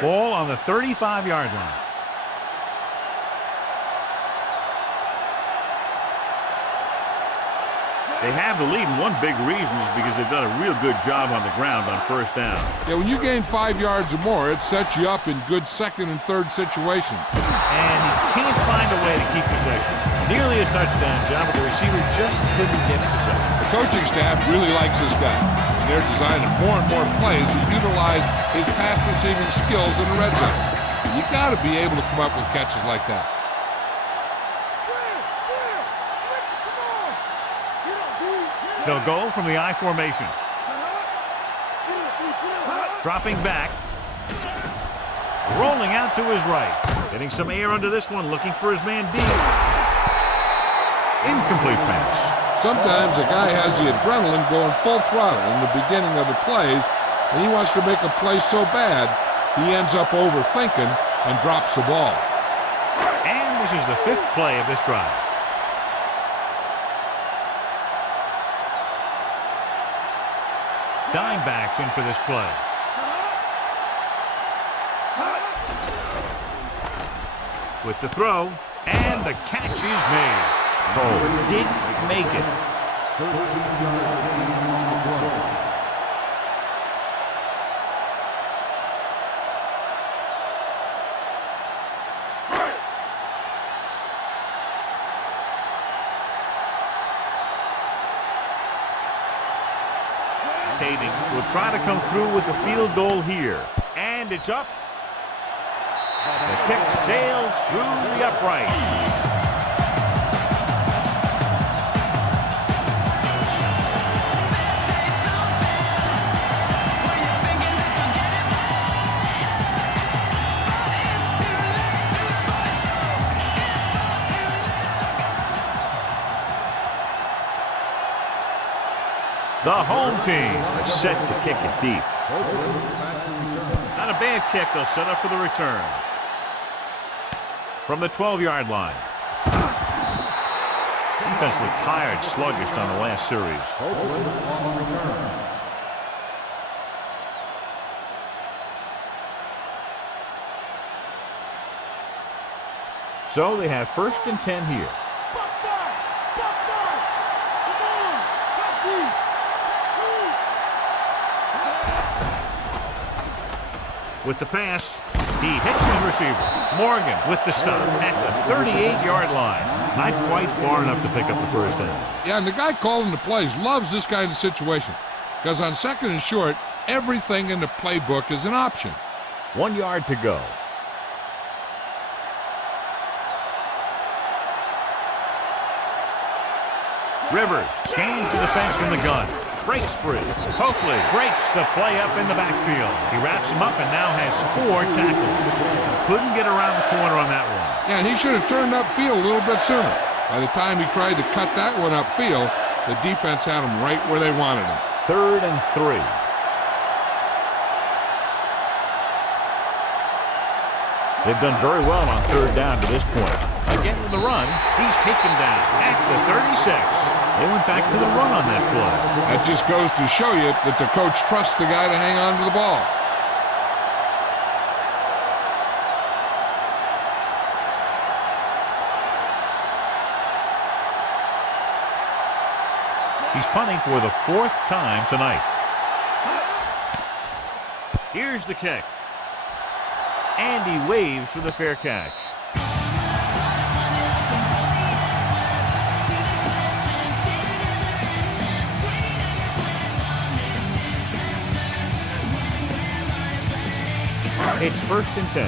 Ball on the 35-yard line. They have the lead, and one big reason is because they've done a real good job on the ground on 1st down. Yeah, when you gain 5 yards or more, it sets you up in good 2nd and 3rd situations. And he can't find a way to keep possession. Nearly a touchdown, John, but the receiver just couldn't get in possession. The coaching staff really likes this guy. They're designing more and more plays that utilize his pass receiving skills in the red zone. You got to be able to come up with catches like that. They'll go from the I formation. Dropping back. Rolling out to his right. Getting some air under this one, looking for his man deep. Incomplete pass. Sometimes a guy has the adrenaline going full throttle in the beginning of the plays, and he wants to make a play so bad, he ends up overthinking and drops the ball. And this is the 5th play of this drive. Dimebacks in for this play. With the throw, and the catch is made. Cole didn't make it. Kading will try to come through with the field goal here. And it's up. The kick sails through the uprights. The home team is set to kick it deep. Not a bad kick. They'll set up for the return. From the 12-yard line. Defense looked tired, sluggish on the last series. So they have 1st and 10 here. With the pass, he hits his receiver. Morgan with the stop at the 38-yard line. Not quite far enough to pick up the 1st down. Yeah, and the guy calling the plays loves this kind of situation because on 2nd and short, everything in the playbook is an option. 1 yard to go. Rivers scans the defense from the gun. Breaks free. Coakley breaks the play up in the backfield. He wraps him up and now has 4 tackles. Couldn't get around the corner on that one. Yeah, and he should have turned upfield a little bit sooner. By the time he tried to cut that one upfield, the defense had him right where they wanted him. 3rd and 3. They've done very well on 3rd down to this point. Again with the run, he's taken down at the 36. They went back to the run on that play. That just goes to show you that the coach trusts the guy to hang on to the ball. He's punting for the 4th time tonight. Here's the kick. And he waves for the fair catch. It's 1st and 10.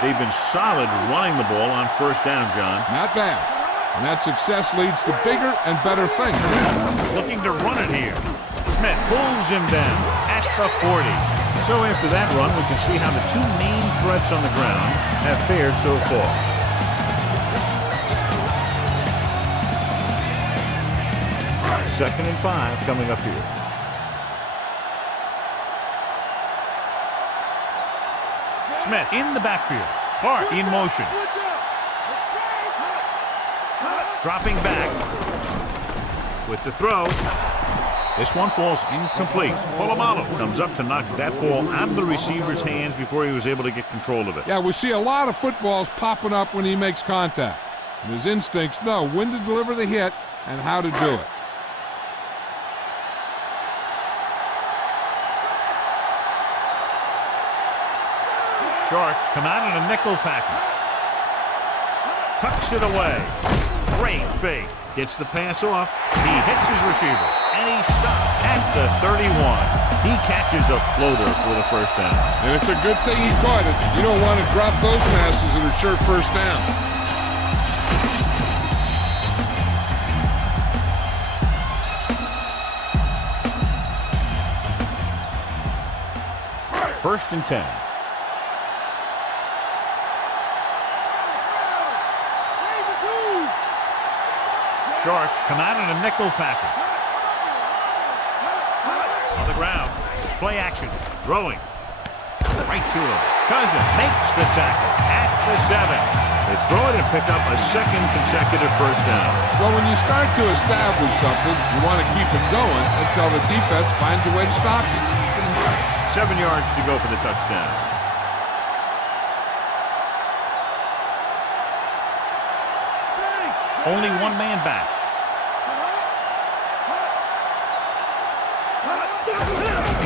They've been solid running the ball on 1st down, John. Not bad. And that success leads to bigger and better things. Looking to run it here. Smith pulls him down at the 40. So after that run, we can see how the 2 main threats on the ground have fared so far. Second and 5 coming up here. Smith in the backfield. Clark in motion. Dropping back with the throw. This one falls incomplete. Polamalu comes up to knock that ball out of the receiver's hands before he was able to get control of it. Yeah, we see a lot of footballs popping up when he makes contact. And his instincts know when to deliver the hit and how to do it. Sharks come out in a nickel package. Tucks it away. Great fake. Gets the pass off. He hits his receiver. And he's stopped at the 31. He catches a floater for the 1st down. And it's a good thing he caught it. You don't want to drop those passes that are sure 1st down. 1st and 10. Sharks come out in a nickel package. On the ground. Play action. Throwing. Right to him. Cousin makes the tackle at the 7. They throw it and pick up a 2nd consecutive 1st down. Well, when you start to establish something, you want to keep it going until the defense finds a way to stop you. 7 yards to go for the touchdown. Only 1 man back.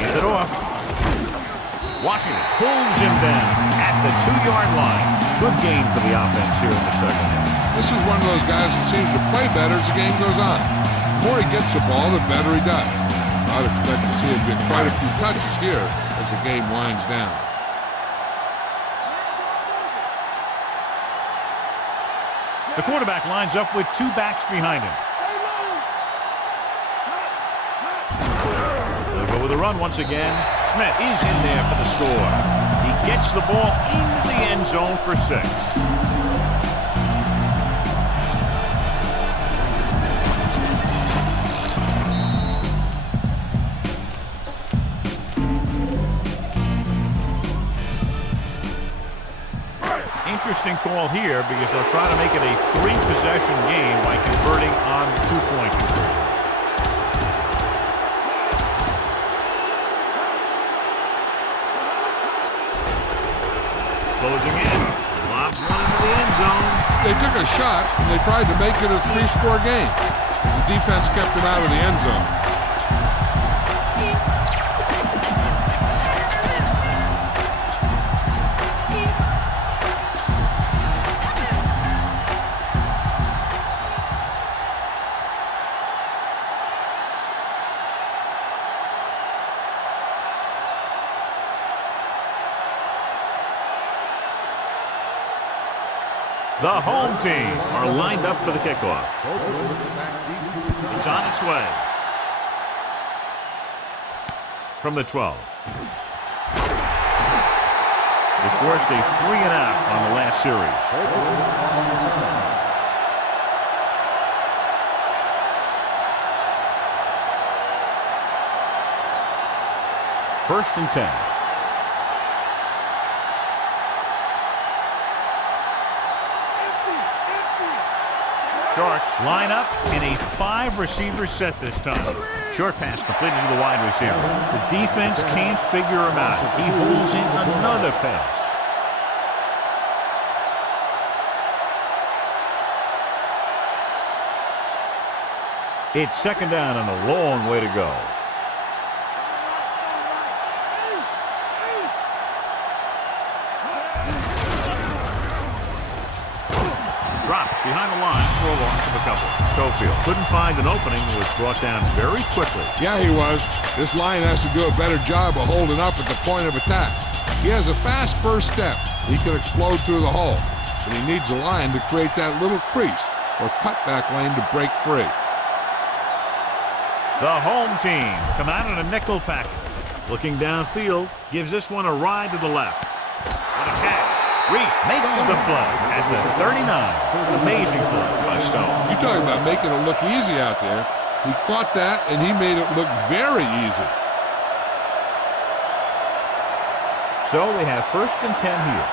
Hands it off. Washington pulls him down at the 2-yard line. Good gain for the offense here in the 2nd half. This is one of those guys that seems to play better as the game goes on. The more he gets the ball, the better he does. So I'd expect to see him get quite a few touches here as the game winds down. The quarterback lines up with 2 backs behind him. They'll go with a run once again. Smith is in there for the score. He gets the ball into the end zone for 6. Interesting call here because they'll try to make it a 3-possession game by converting on the 2-point conversion. Closing in. Lobs one into the end zone. They took a shot and they tried to make it a 3-score game. The defense kept him out of the end zone. The home team are lined up for the kickoff. It's on its way. From the 12. They forced a 3-and-out on the last series. First and 10. Sharks line up in a 5-receiver set this time. Short pass completed to the wide receiver. The defense can't figure him out. He holds in another pass. It's second down and a long way to go. Dropped behind the line for a loss of a couple. Tofield couldn't find an opening and was brought down very quickly. Yeah, he was. This line has to do a better job of holding up at the point of attack. He has a fast first step. He can explode through the hole. But he needs a line to create that little crease or cutback lane to break free. The home team come out in a nickel package. Looking downfield, gives this one a ride to the left. What a catch. Reese makes the play at the 39. Amazing play by Stone. You're talking about making it look easy out there. He caught that, and he made it look very easy. So they have first and 10 here.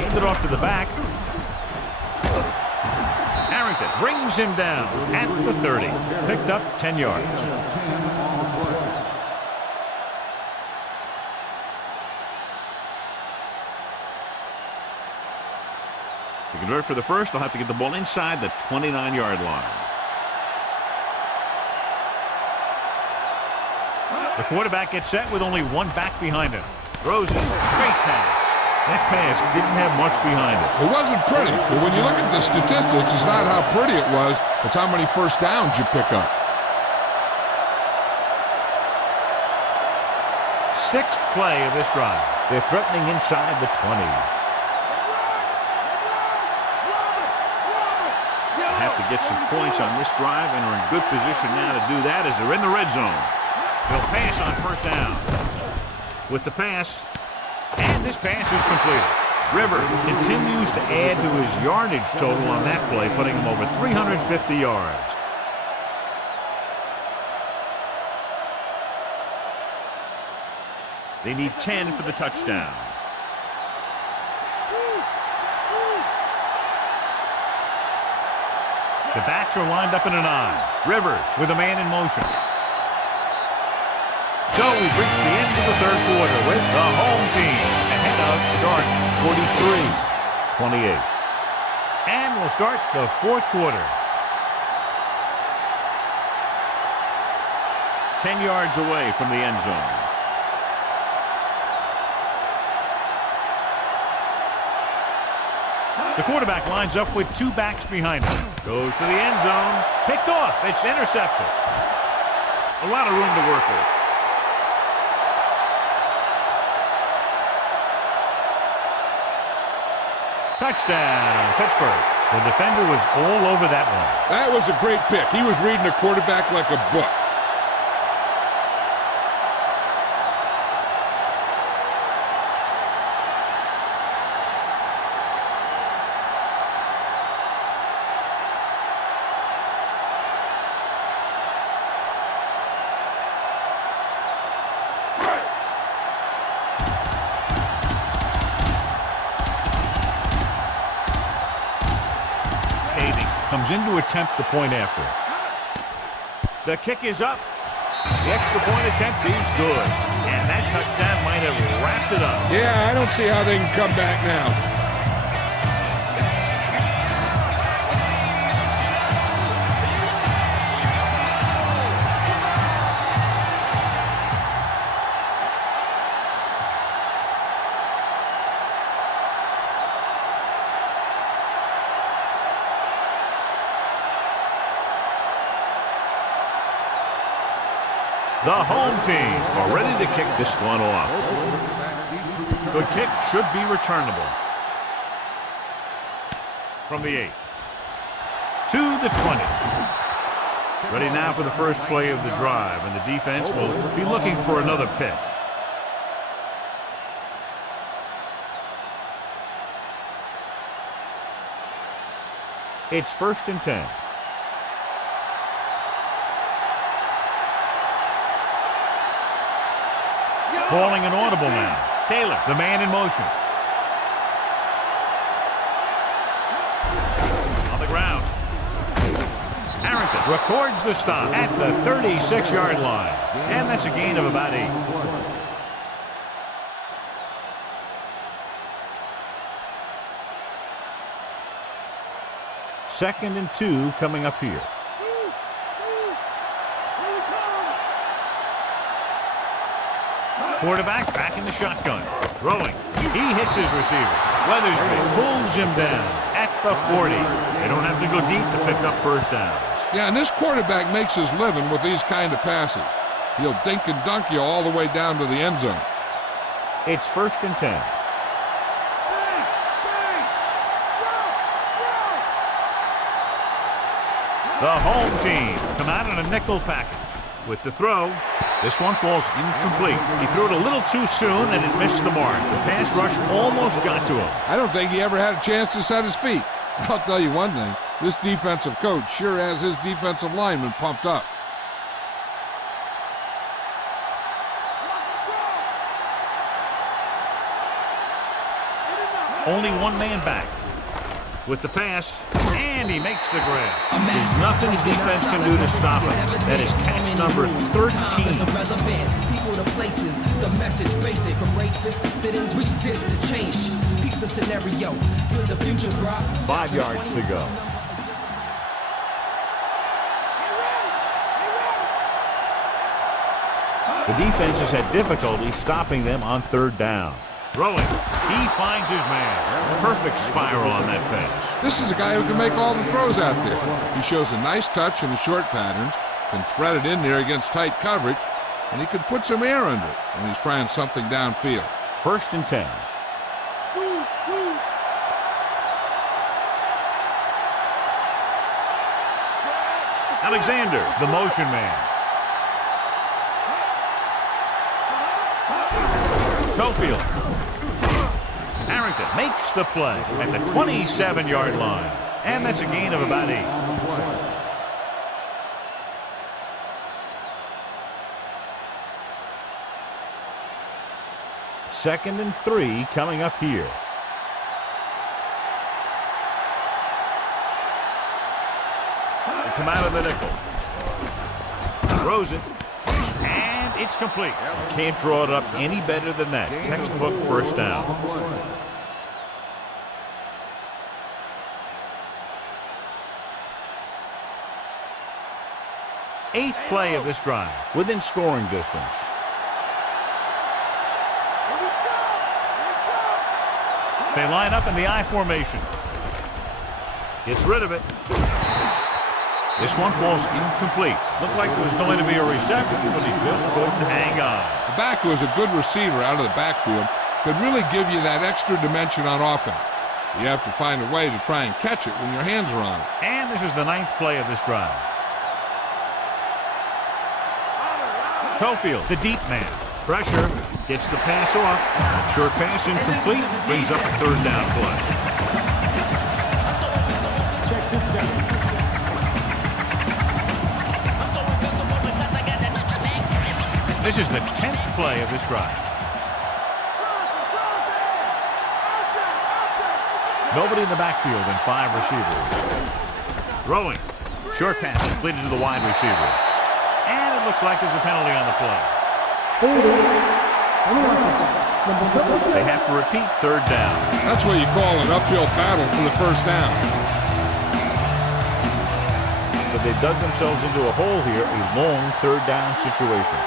Handed off to the back. Harrington brings him down at the 30. Picked up 10 yards. To convert for the first, they'll have to get the ball inside the 29-yard line. The quarterback gets set with only one back behind him. Throws it. Great pass. That pass didn't have much behind it. It wasn't pretty, but when you look at the statistics, it's not how pretty it was, it's how many first downs you pick up. Sixth play of this drive. They're threatening inside the 20. They have to get some points on this drive and are in good position now to do that as they're in the red zone. They'll pass on first down. With the pass, and this pass is completed. Rivers continues to add to his yardage total on that play, putting him over 350 yards. They need 10 for the touchdown. The backs are lined up in a 9. Rivers with a man in motion. So we've reached the end of the third quarter with the home team ahead of Sharks 43-28. And we'll start the fourth quarter. 10 yards away from the end zone. The quarterback lines up with two backs behind him. Goes to the end zone. Picked off. It's intercepted. A lot of room to work with. Touchdown, Pittsburgh. The defender was all over that one. That was a great pick. He was reading the quarterback like a book. Comes in to attempt the point after. The kick is up. The extra point attempt is good. And that touchdown might have wrapped it up. Yeah, I don't see how they can come back now. The home team are ready to kick this one off. The kick should be returnable. From the 8. To the 20. Ready now for the first play of the drive, and the defense will be looking for another pick. It's 1st and 10. Calling an audible now. Taylor, the man in motion. On the ground. Harrington records the stop at the 36-yard line. And that's a gain of about 8. Second and 2 coming up here. Quarterback back in the shotgun. Throwing. He hits his receiver. Weathersby pulls him down at the 40. They don't have to go deep to pick up first downs. Yeah, and this quarterback makes his living with these kind of passes. He'll dink and dunk you all the way down to the end zone. It's 1st and 10. The home team come out in a nickel package. With the throw, this one falls incomplete. He threw it a little too soon, and it missed the mark. The pass rush almost got to him. I don't think he ever had a chance to set his feet. I'll tell you one thing. This defensive coach sure has his defensive lineman pumped up. Only one man back. With the pass, and he makes the grab. There's nothing defense can do to stop him. That is catch number 13. People to places, the message basic. From race to sittings, resist the change. Peep the scenario to the future, bro. 5 yards to go. The defense has had difficulty stopping them on 3rd down. Throwing. He finds his man. Perfect spiral on that pass. This is a guy who can make all the throws out there. He shows a nice touch in the short patterns, can thread it in there against tight coverage, and he could put some air under it when he's trying something downfield. 1st and 10. Alexander, the motion man. Cofield. Harrington makes the play at the 27-yard line. And that's a gain of about 8. Second and 3 coming up here. They come out of the nickel. Throws it. And it's complete. Can't draw it up any better than that. Textbook first down. Eighth play of this drive. Within scoring distance. They line up in the I formation. Gets rid of it. This one falls incomplete. Looked like it was going to be a reception, but he just couldn't hang on. The back who is a good receiver out of the backfield could really give you that extra dimension on offense. You have to find a way to try and catch it when your hands are on it. And this is the 9th play of this drive. Cofield, the deep man. Pressure, gets the pass off. Short pass incomplete, brings up a 3rd down play. Check this out. This is the 10th play of this drive. Nobody in the backfield and 5 receivers. Throwing. Short pass completed to the wide receiver. And it looks like there's a penalty on the play. They have to repeat 3rd down. That's what you call an uphill battle for the first down. So they dug themselves into a hole here, a long 3rd down situation.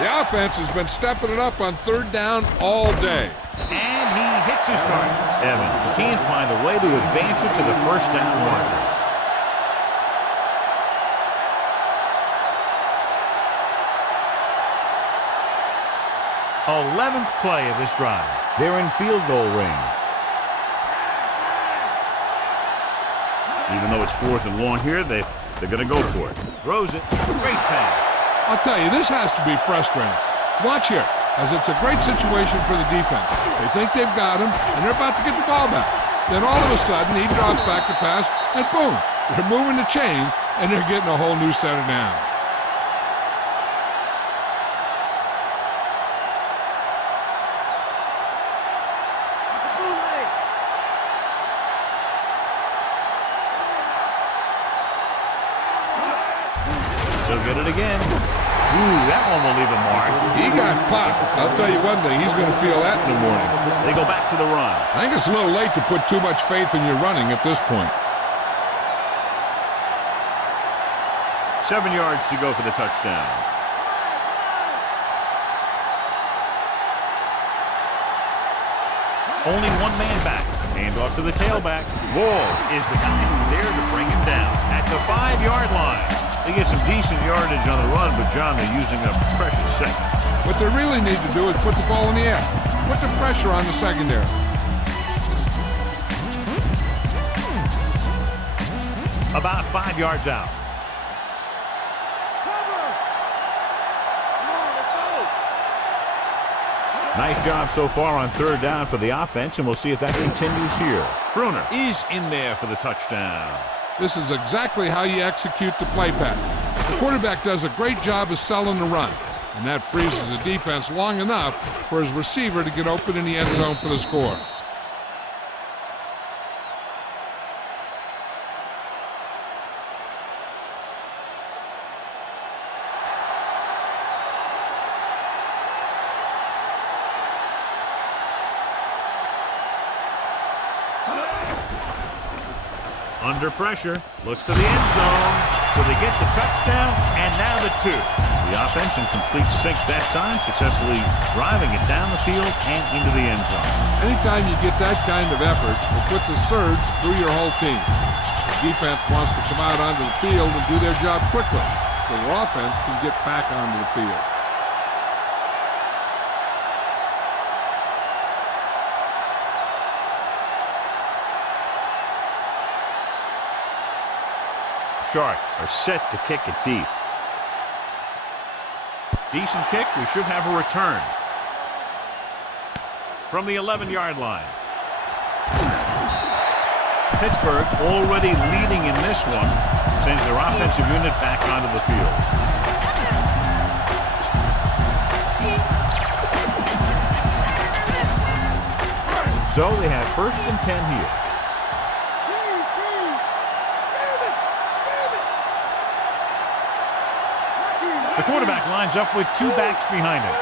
The offense has been stepping it up on 3rd down all day. And he hits his target. Evans can't find a way to advance it to the first down marker. 11th play of this drive. They're in field goal range. Even though it's 4th and long here, they're going to go for it. Throws it. Great pass. I'll tell you, this has to be frustrating. Watch here, as it's a great situation for the defense. They think they've got him, and they're about to get the ball back. Then all of a sudden, he drops back the pass, and boom, they're moving the chains, and they're getting a whole new set of downs. They'll get it again. Ooh, that one will leave a mark. He got popped. I'll tell you one thing, he's going to feel that in the morning. They go back to the run. I think it's a little late to put too much faith in your running at this point. 7 yards to go for the touchdown. Only one man back. Hand off to the tailback. Wall is the guy who's there to bring him down at the 5-yard line. They get some decent yardage on the run, but, John, they're using up precious seconds. What they really need to do is put the ball in the air. Put the pressure on the secondary. About 5 yards out. Nice job so far on 3rd down for the offense, and we'll see if that continues here. Bruner is in there for the touchdown. This is exactly how you execute the play pattern. The quarterback does a great job of selling the run, and that freezes the defense long enough for his receiver to get open in the end zone for the score. Under pressure, looks to the end zone, so they get the touchdown, and now the 2. The offense in complete sync that time, successfully driving it down the field and into the end zone. Anytime you get that kind of effort, it puts a surge through your whole team. The defense wants to come out onto the field and do their job quickly, so their offense can get back onto the field. Sharks are set to kick it deep. Decent kick. We should have a return from the 11-yard line. Pittsburgh already leading in this one, sends their offensive unit back onto the field. So they have 1st and 10 here. The quarterback lines up with 2 backs behind him.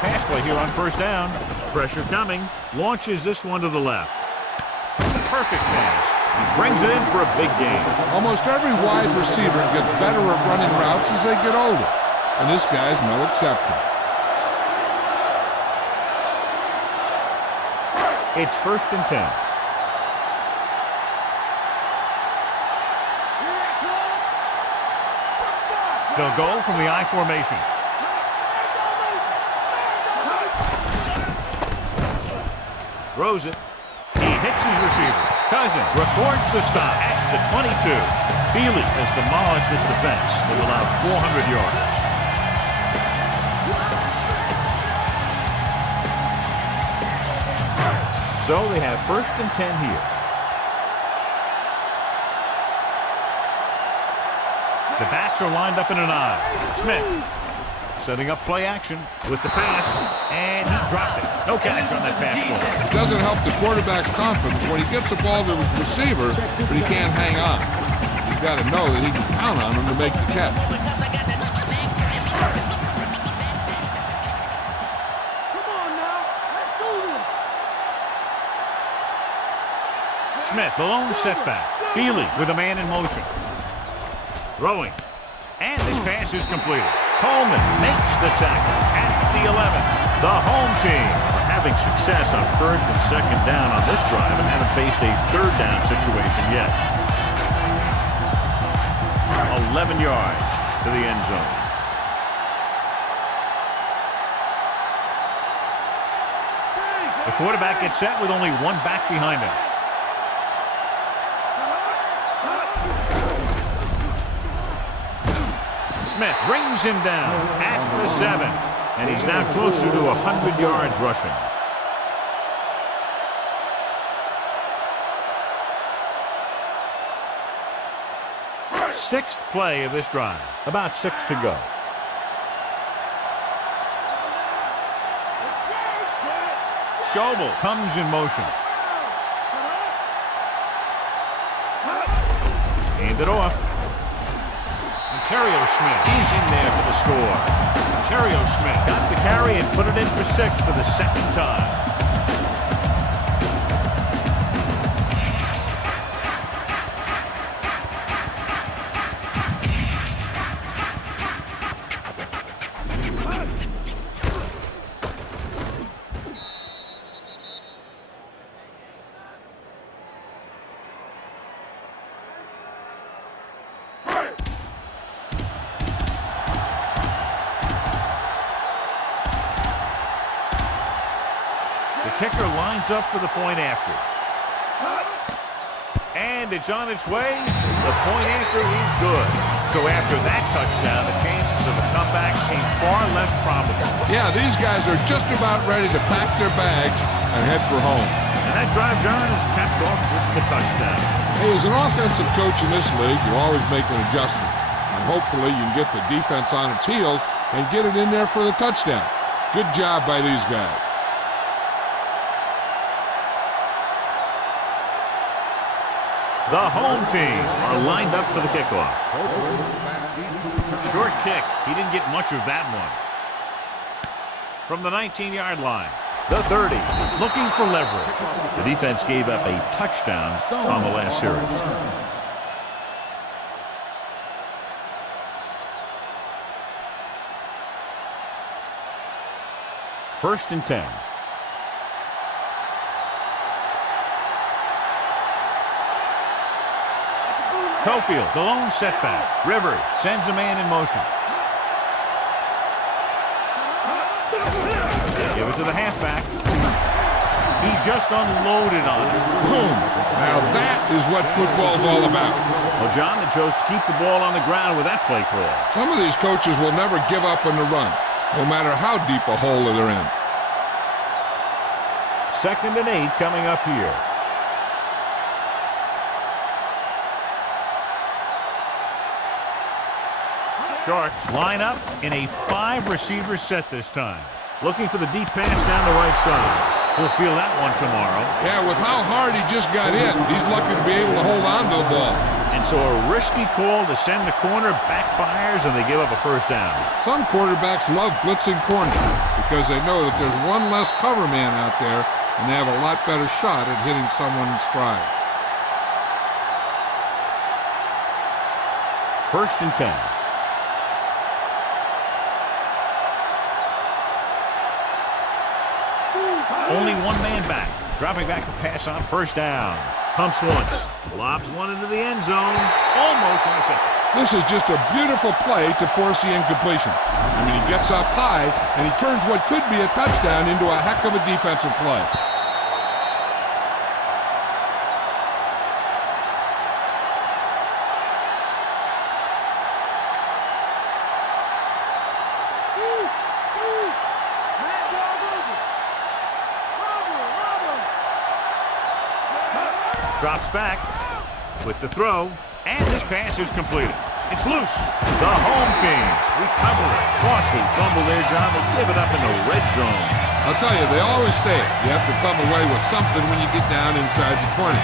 Pass play here on 1st down. Pressure coming. Launches this one to the left. Perfect pass. He brings it in for a big gain. Almost every wide receiver gets better at running routes as they get older, and this guy's no exception. It's 1st and 10. They'll go from the I formation. Throws it. He hits his receiver. Cousin records the stop at the 22. Feely has demolished this defense. They will allow 400 yards. So they have 1st and 10 here. The backs are lined up in an I. Smith setting up play action with the pass, and he dropped it. No catch on that pass ball. It doesn't help the quarterback's confidence when he gets the ball to his receiver, but he can't hang on. He's got to know that he can count on him to make the catch. Smith, the lone setback. Feely with a man in motion. Throwing. And this pass is completed. Coleman makes the tackle at the 11. The home team are having success on 1st and 2nd down on this drive and haven't faced a 3rd down situation yet. 11 yards to the end zone. Quarterback gets set with only one back behind him. Smith brings him down at the 7, and he's now closer to 100 yards rushing. Sixth play of this drive. About 6 to go. Schobel comes in motion. Hand it off. Ontario Smith, he's in there for the score. Ontario Smith got the carry and put it in for 6 for the second time. Kicker lines up for the point after. And it's on its way. The point after is good. So after that touchdown, the chances of a comeback seem far less probable. Yeah, these guys are just about ready to pack their bags and head for home. And that drive, John, is capped off with the touchdown. Hey, as an offensive coach in this league, you always make an adjustment. And hopefully you can get the defense on its heels and get it in there for the touchdown. Good job by these guys. The home team are lined up for the kickoff. Short kick. He didn't get much of that one. From the 19-yard line. The 30. Looking for leverage. The defense gave up a touchdown on the last series. First and 10. Cofield, the lone setback. Rivers sends a man in motion. They give it to the halfback. He just unloaded on it. Boom. Now that is what football's all about. Well, John, they chose to keep the ball on the ground with that play call. Some of these coaches will never give up on the run, no matter how deep a hole they're in. Second and 8 coming up here. Sharks line up in a 5-receiver set this time. Looking for the deep pass down the right side. He'll feel that one tomorrow. Yeah, with how hard he just got hit, he's lucky to be able to hold on to the ball. And so a risky call to send the corner backfires, and they give up a first down. Some quarterbacks love blitzing corners because they know that there's one less cover man out there, and they have a lot better shot at hitting someone in stride. First and 10. Only one man back. Dropping back to pass on first down. Pumps once. Lobs one into the end zone. Almost intercepted. This is just a beautiful play to force the incompletion. I mean, he gets up high, and he turns what could be a touchdown into a heck of a defensive play. Drops back with the throw, and this pass is completed. It's loose. The home team recovers. Costly fumble there, John. They give it up in the red zone. I'll tell you, they always say it. You have to come away with something when you get down inside the 20.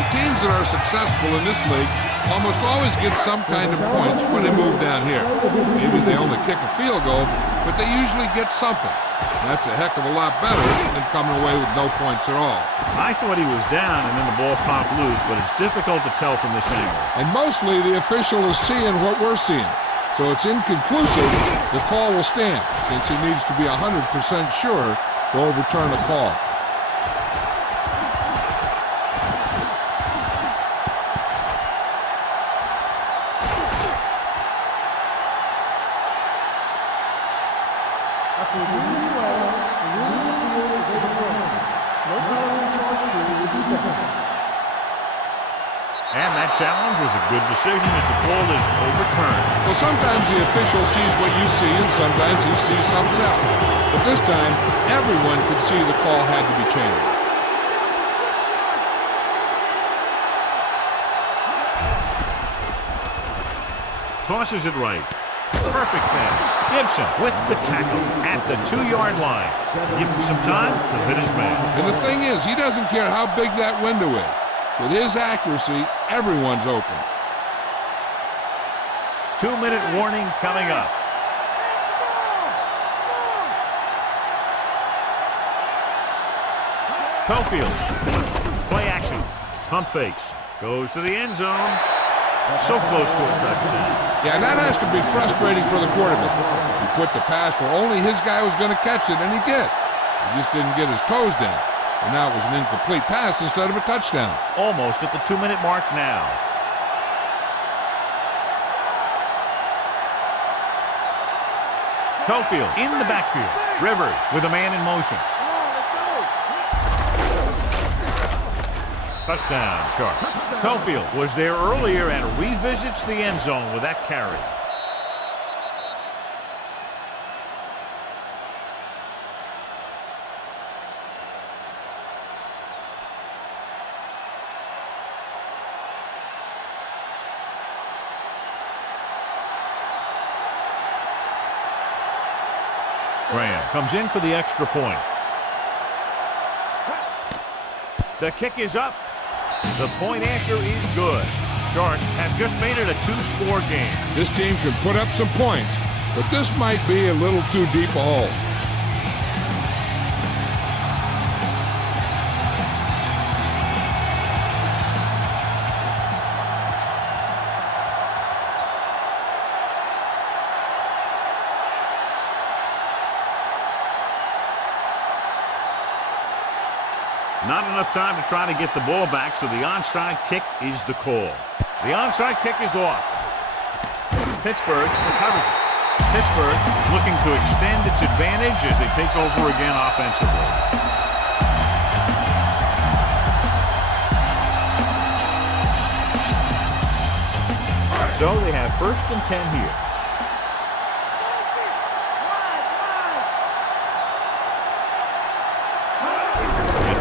The teams that are successful in this league almost always get some kind of points when they move down here. Maybe they only kick a field goal, but they usually get something. That's a heck of a lot better than coming away with no points at all. I thought he was down and then the ball popped loose, but it's difficult to tell from this angle. And mostly the official is seeing what we're seeing. So it's inconclusive. The call will stand since he needs to be 100% sure to overturn a call. challenge was a good decision as the ball is overturned. Well, sometimes the official sees what you see, and sometimes he sees something else. But this time, everyone could see the call had to be changed. Tosses it right. Perfect pass. Gibson with the tackle at the 2-yard line. Give him some time to hit his man. And the thing is, he doesn't care how big that window is. With his accuracy, everyone's open. 2-minute warning coming up. Cofield. Play action. Pump fakes. Goes to the end zone. So close to a touchdown. Yeah, that has to be frustrating for the quarterback. He put the pass where only his guy was going to catch it, and he did. He just didn't get his toes down. And now it was an incomplete pass instead of a touchdown. Almost at the 2-minute mark now. Cofield in the backfield. Rivers with a man in motion. Touchdown, Sharks. Cofield was there earlier and revisits the end zone with that carry. Graham comes in for the extra point. The kick is up. The point after is good. Sharks have just made it a 2-score game. This team can put up some points, but this might be a little too deep a hole. Not enough time to try to get the ball back, so the onside kick is the call. The onside kick is off. Pittsburgh recovers it. Pittsburgh is looking to extend its advantage as they take over again offensively. So they have 1st and 10 here.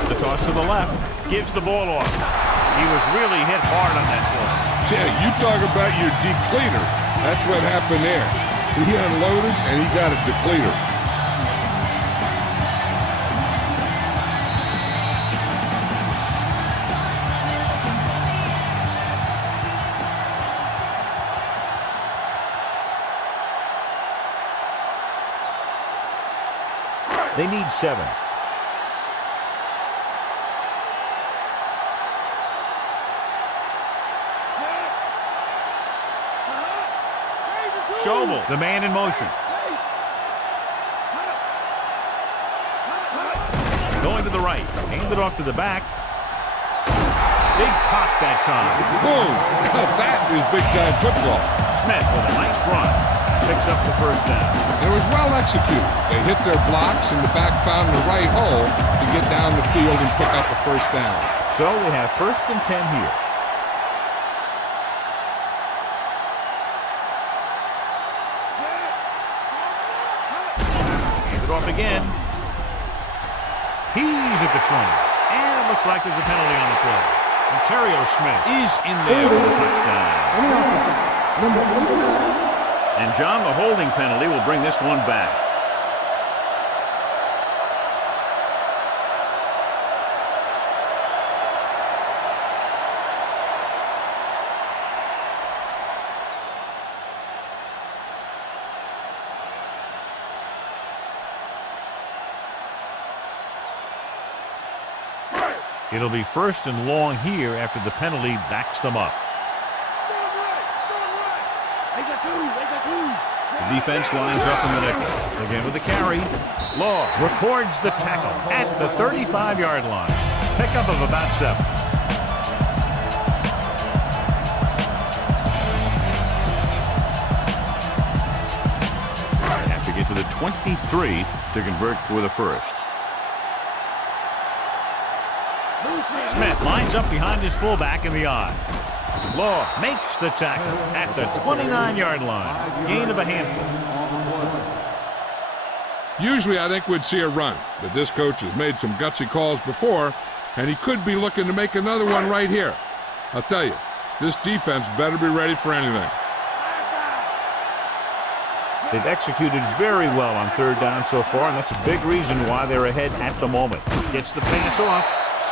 The toss to the left, gives the ball off. He was really hit hard on that play. Yeah, you talk about your depleter. That's what happened there. He unloaded and he got a depleter. They need 7. Schobel, the man in motion. Going to the right. Handed off to the back. Big pop that time. Boom! That is big-time football. Smith with a nice run. Picks up the 1st down. It was well executed. They hit their blocks and the back found the right hole to get down the field and pick up a 1st down. So they have 1st and 10 here. Off again. He's at the 20. And it looks like there's a penalty on the play. Ontario Smith is in there for the touchdown. And John, the holding penalty will bring this one back. It'll be 1st and long here after the penalty backs them up. The defense lines up in the nickel. Again with the carry. Law records the tackle at the 35-yard line. Pickup of about 7. Have to get to the 23 to convert for the 1st. Smith lines up behind his fullback in the eye. Law makes the tackle at the 29-yard line. Gain of a handful. Usually I think we'd see a run, but this coach has made some gutsy calls before, and he could be looking to make another one right here. I'll tell you, this defense better be ready for anything. They've executed very well on third down so far, and that's a big reason why they're ahead at the moment. Gets the pass off.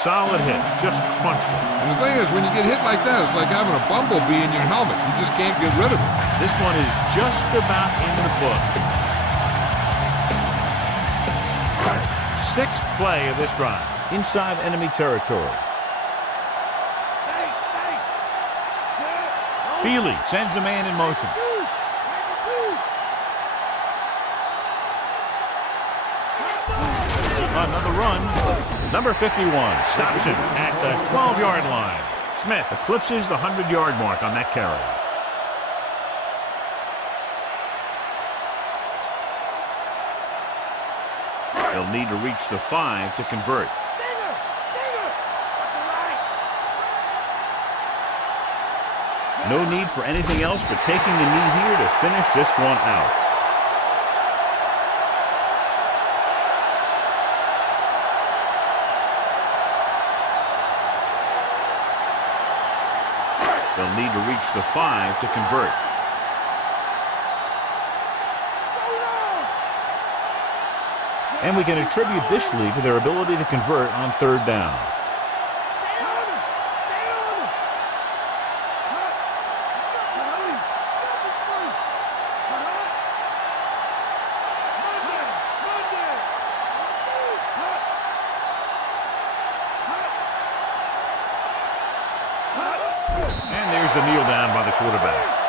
Solid hit. Just crunched it. And the thing is, when you get hit like that, it's like having a bumblebee in your helmet. You just can't get rid of it. This one is just about in the books. Sixth play of this drive. Inside enemy territory. Feely sends a man in motion. Another run. Number 51 stops him at the 12-yard line. Smith eclipses the 100-yard mark on that carry. They'll need to reach the 5 to convert. No need for anything else but taking the knee here to finish this one out. They'll need to reach the 5 to convert. And we can attribute this lead to their ability to convert on third down. And there's the kneel down by the quarterback.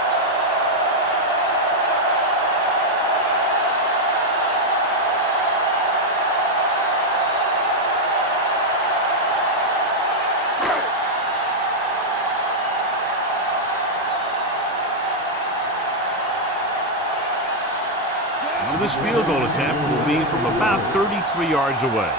So this field goal attempt will be from about 33 yards away.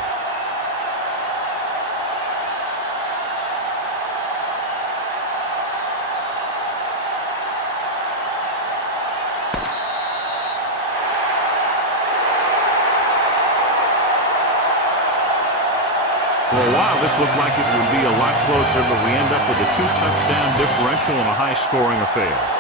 For a while, this looked like it would be a lot closer, but we end up with a 2-touchdown differential and a high-scoring affair.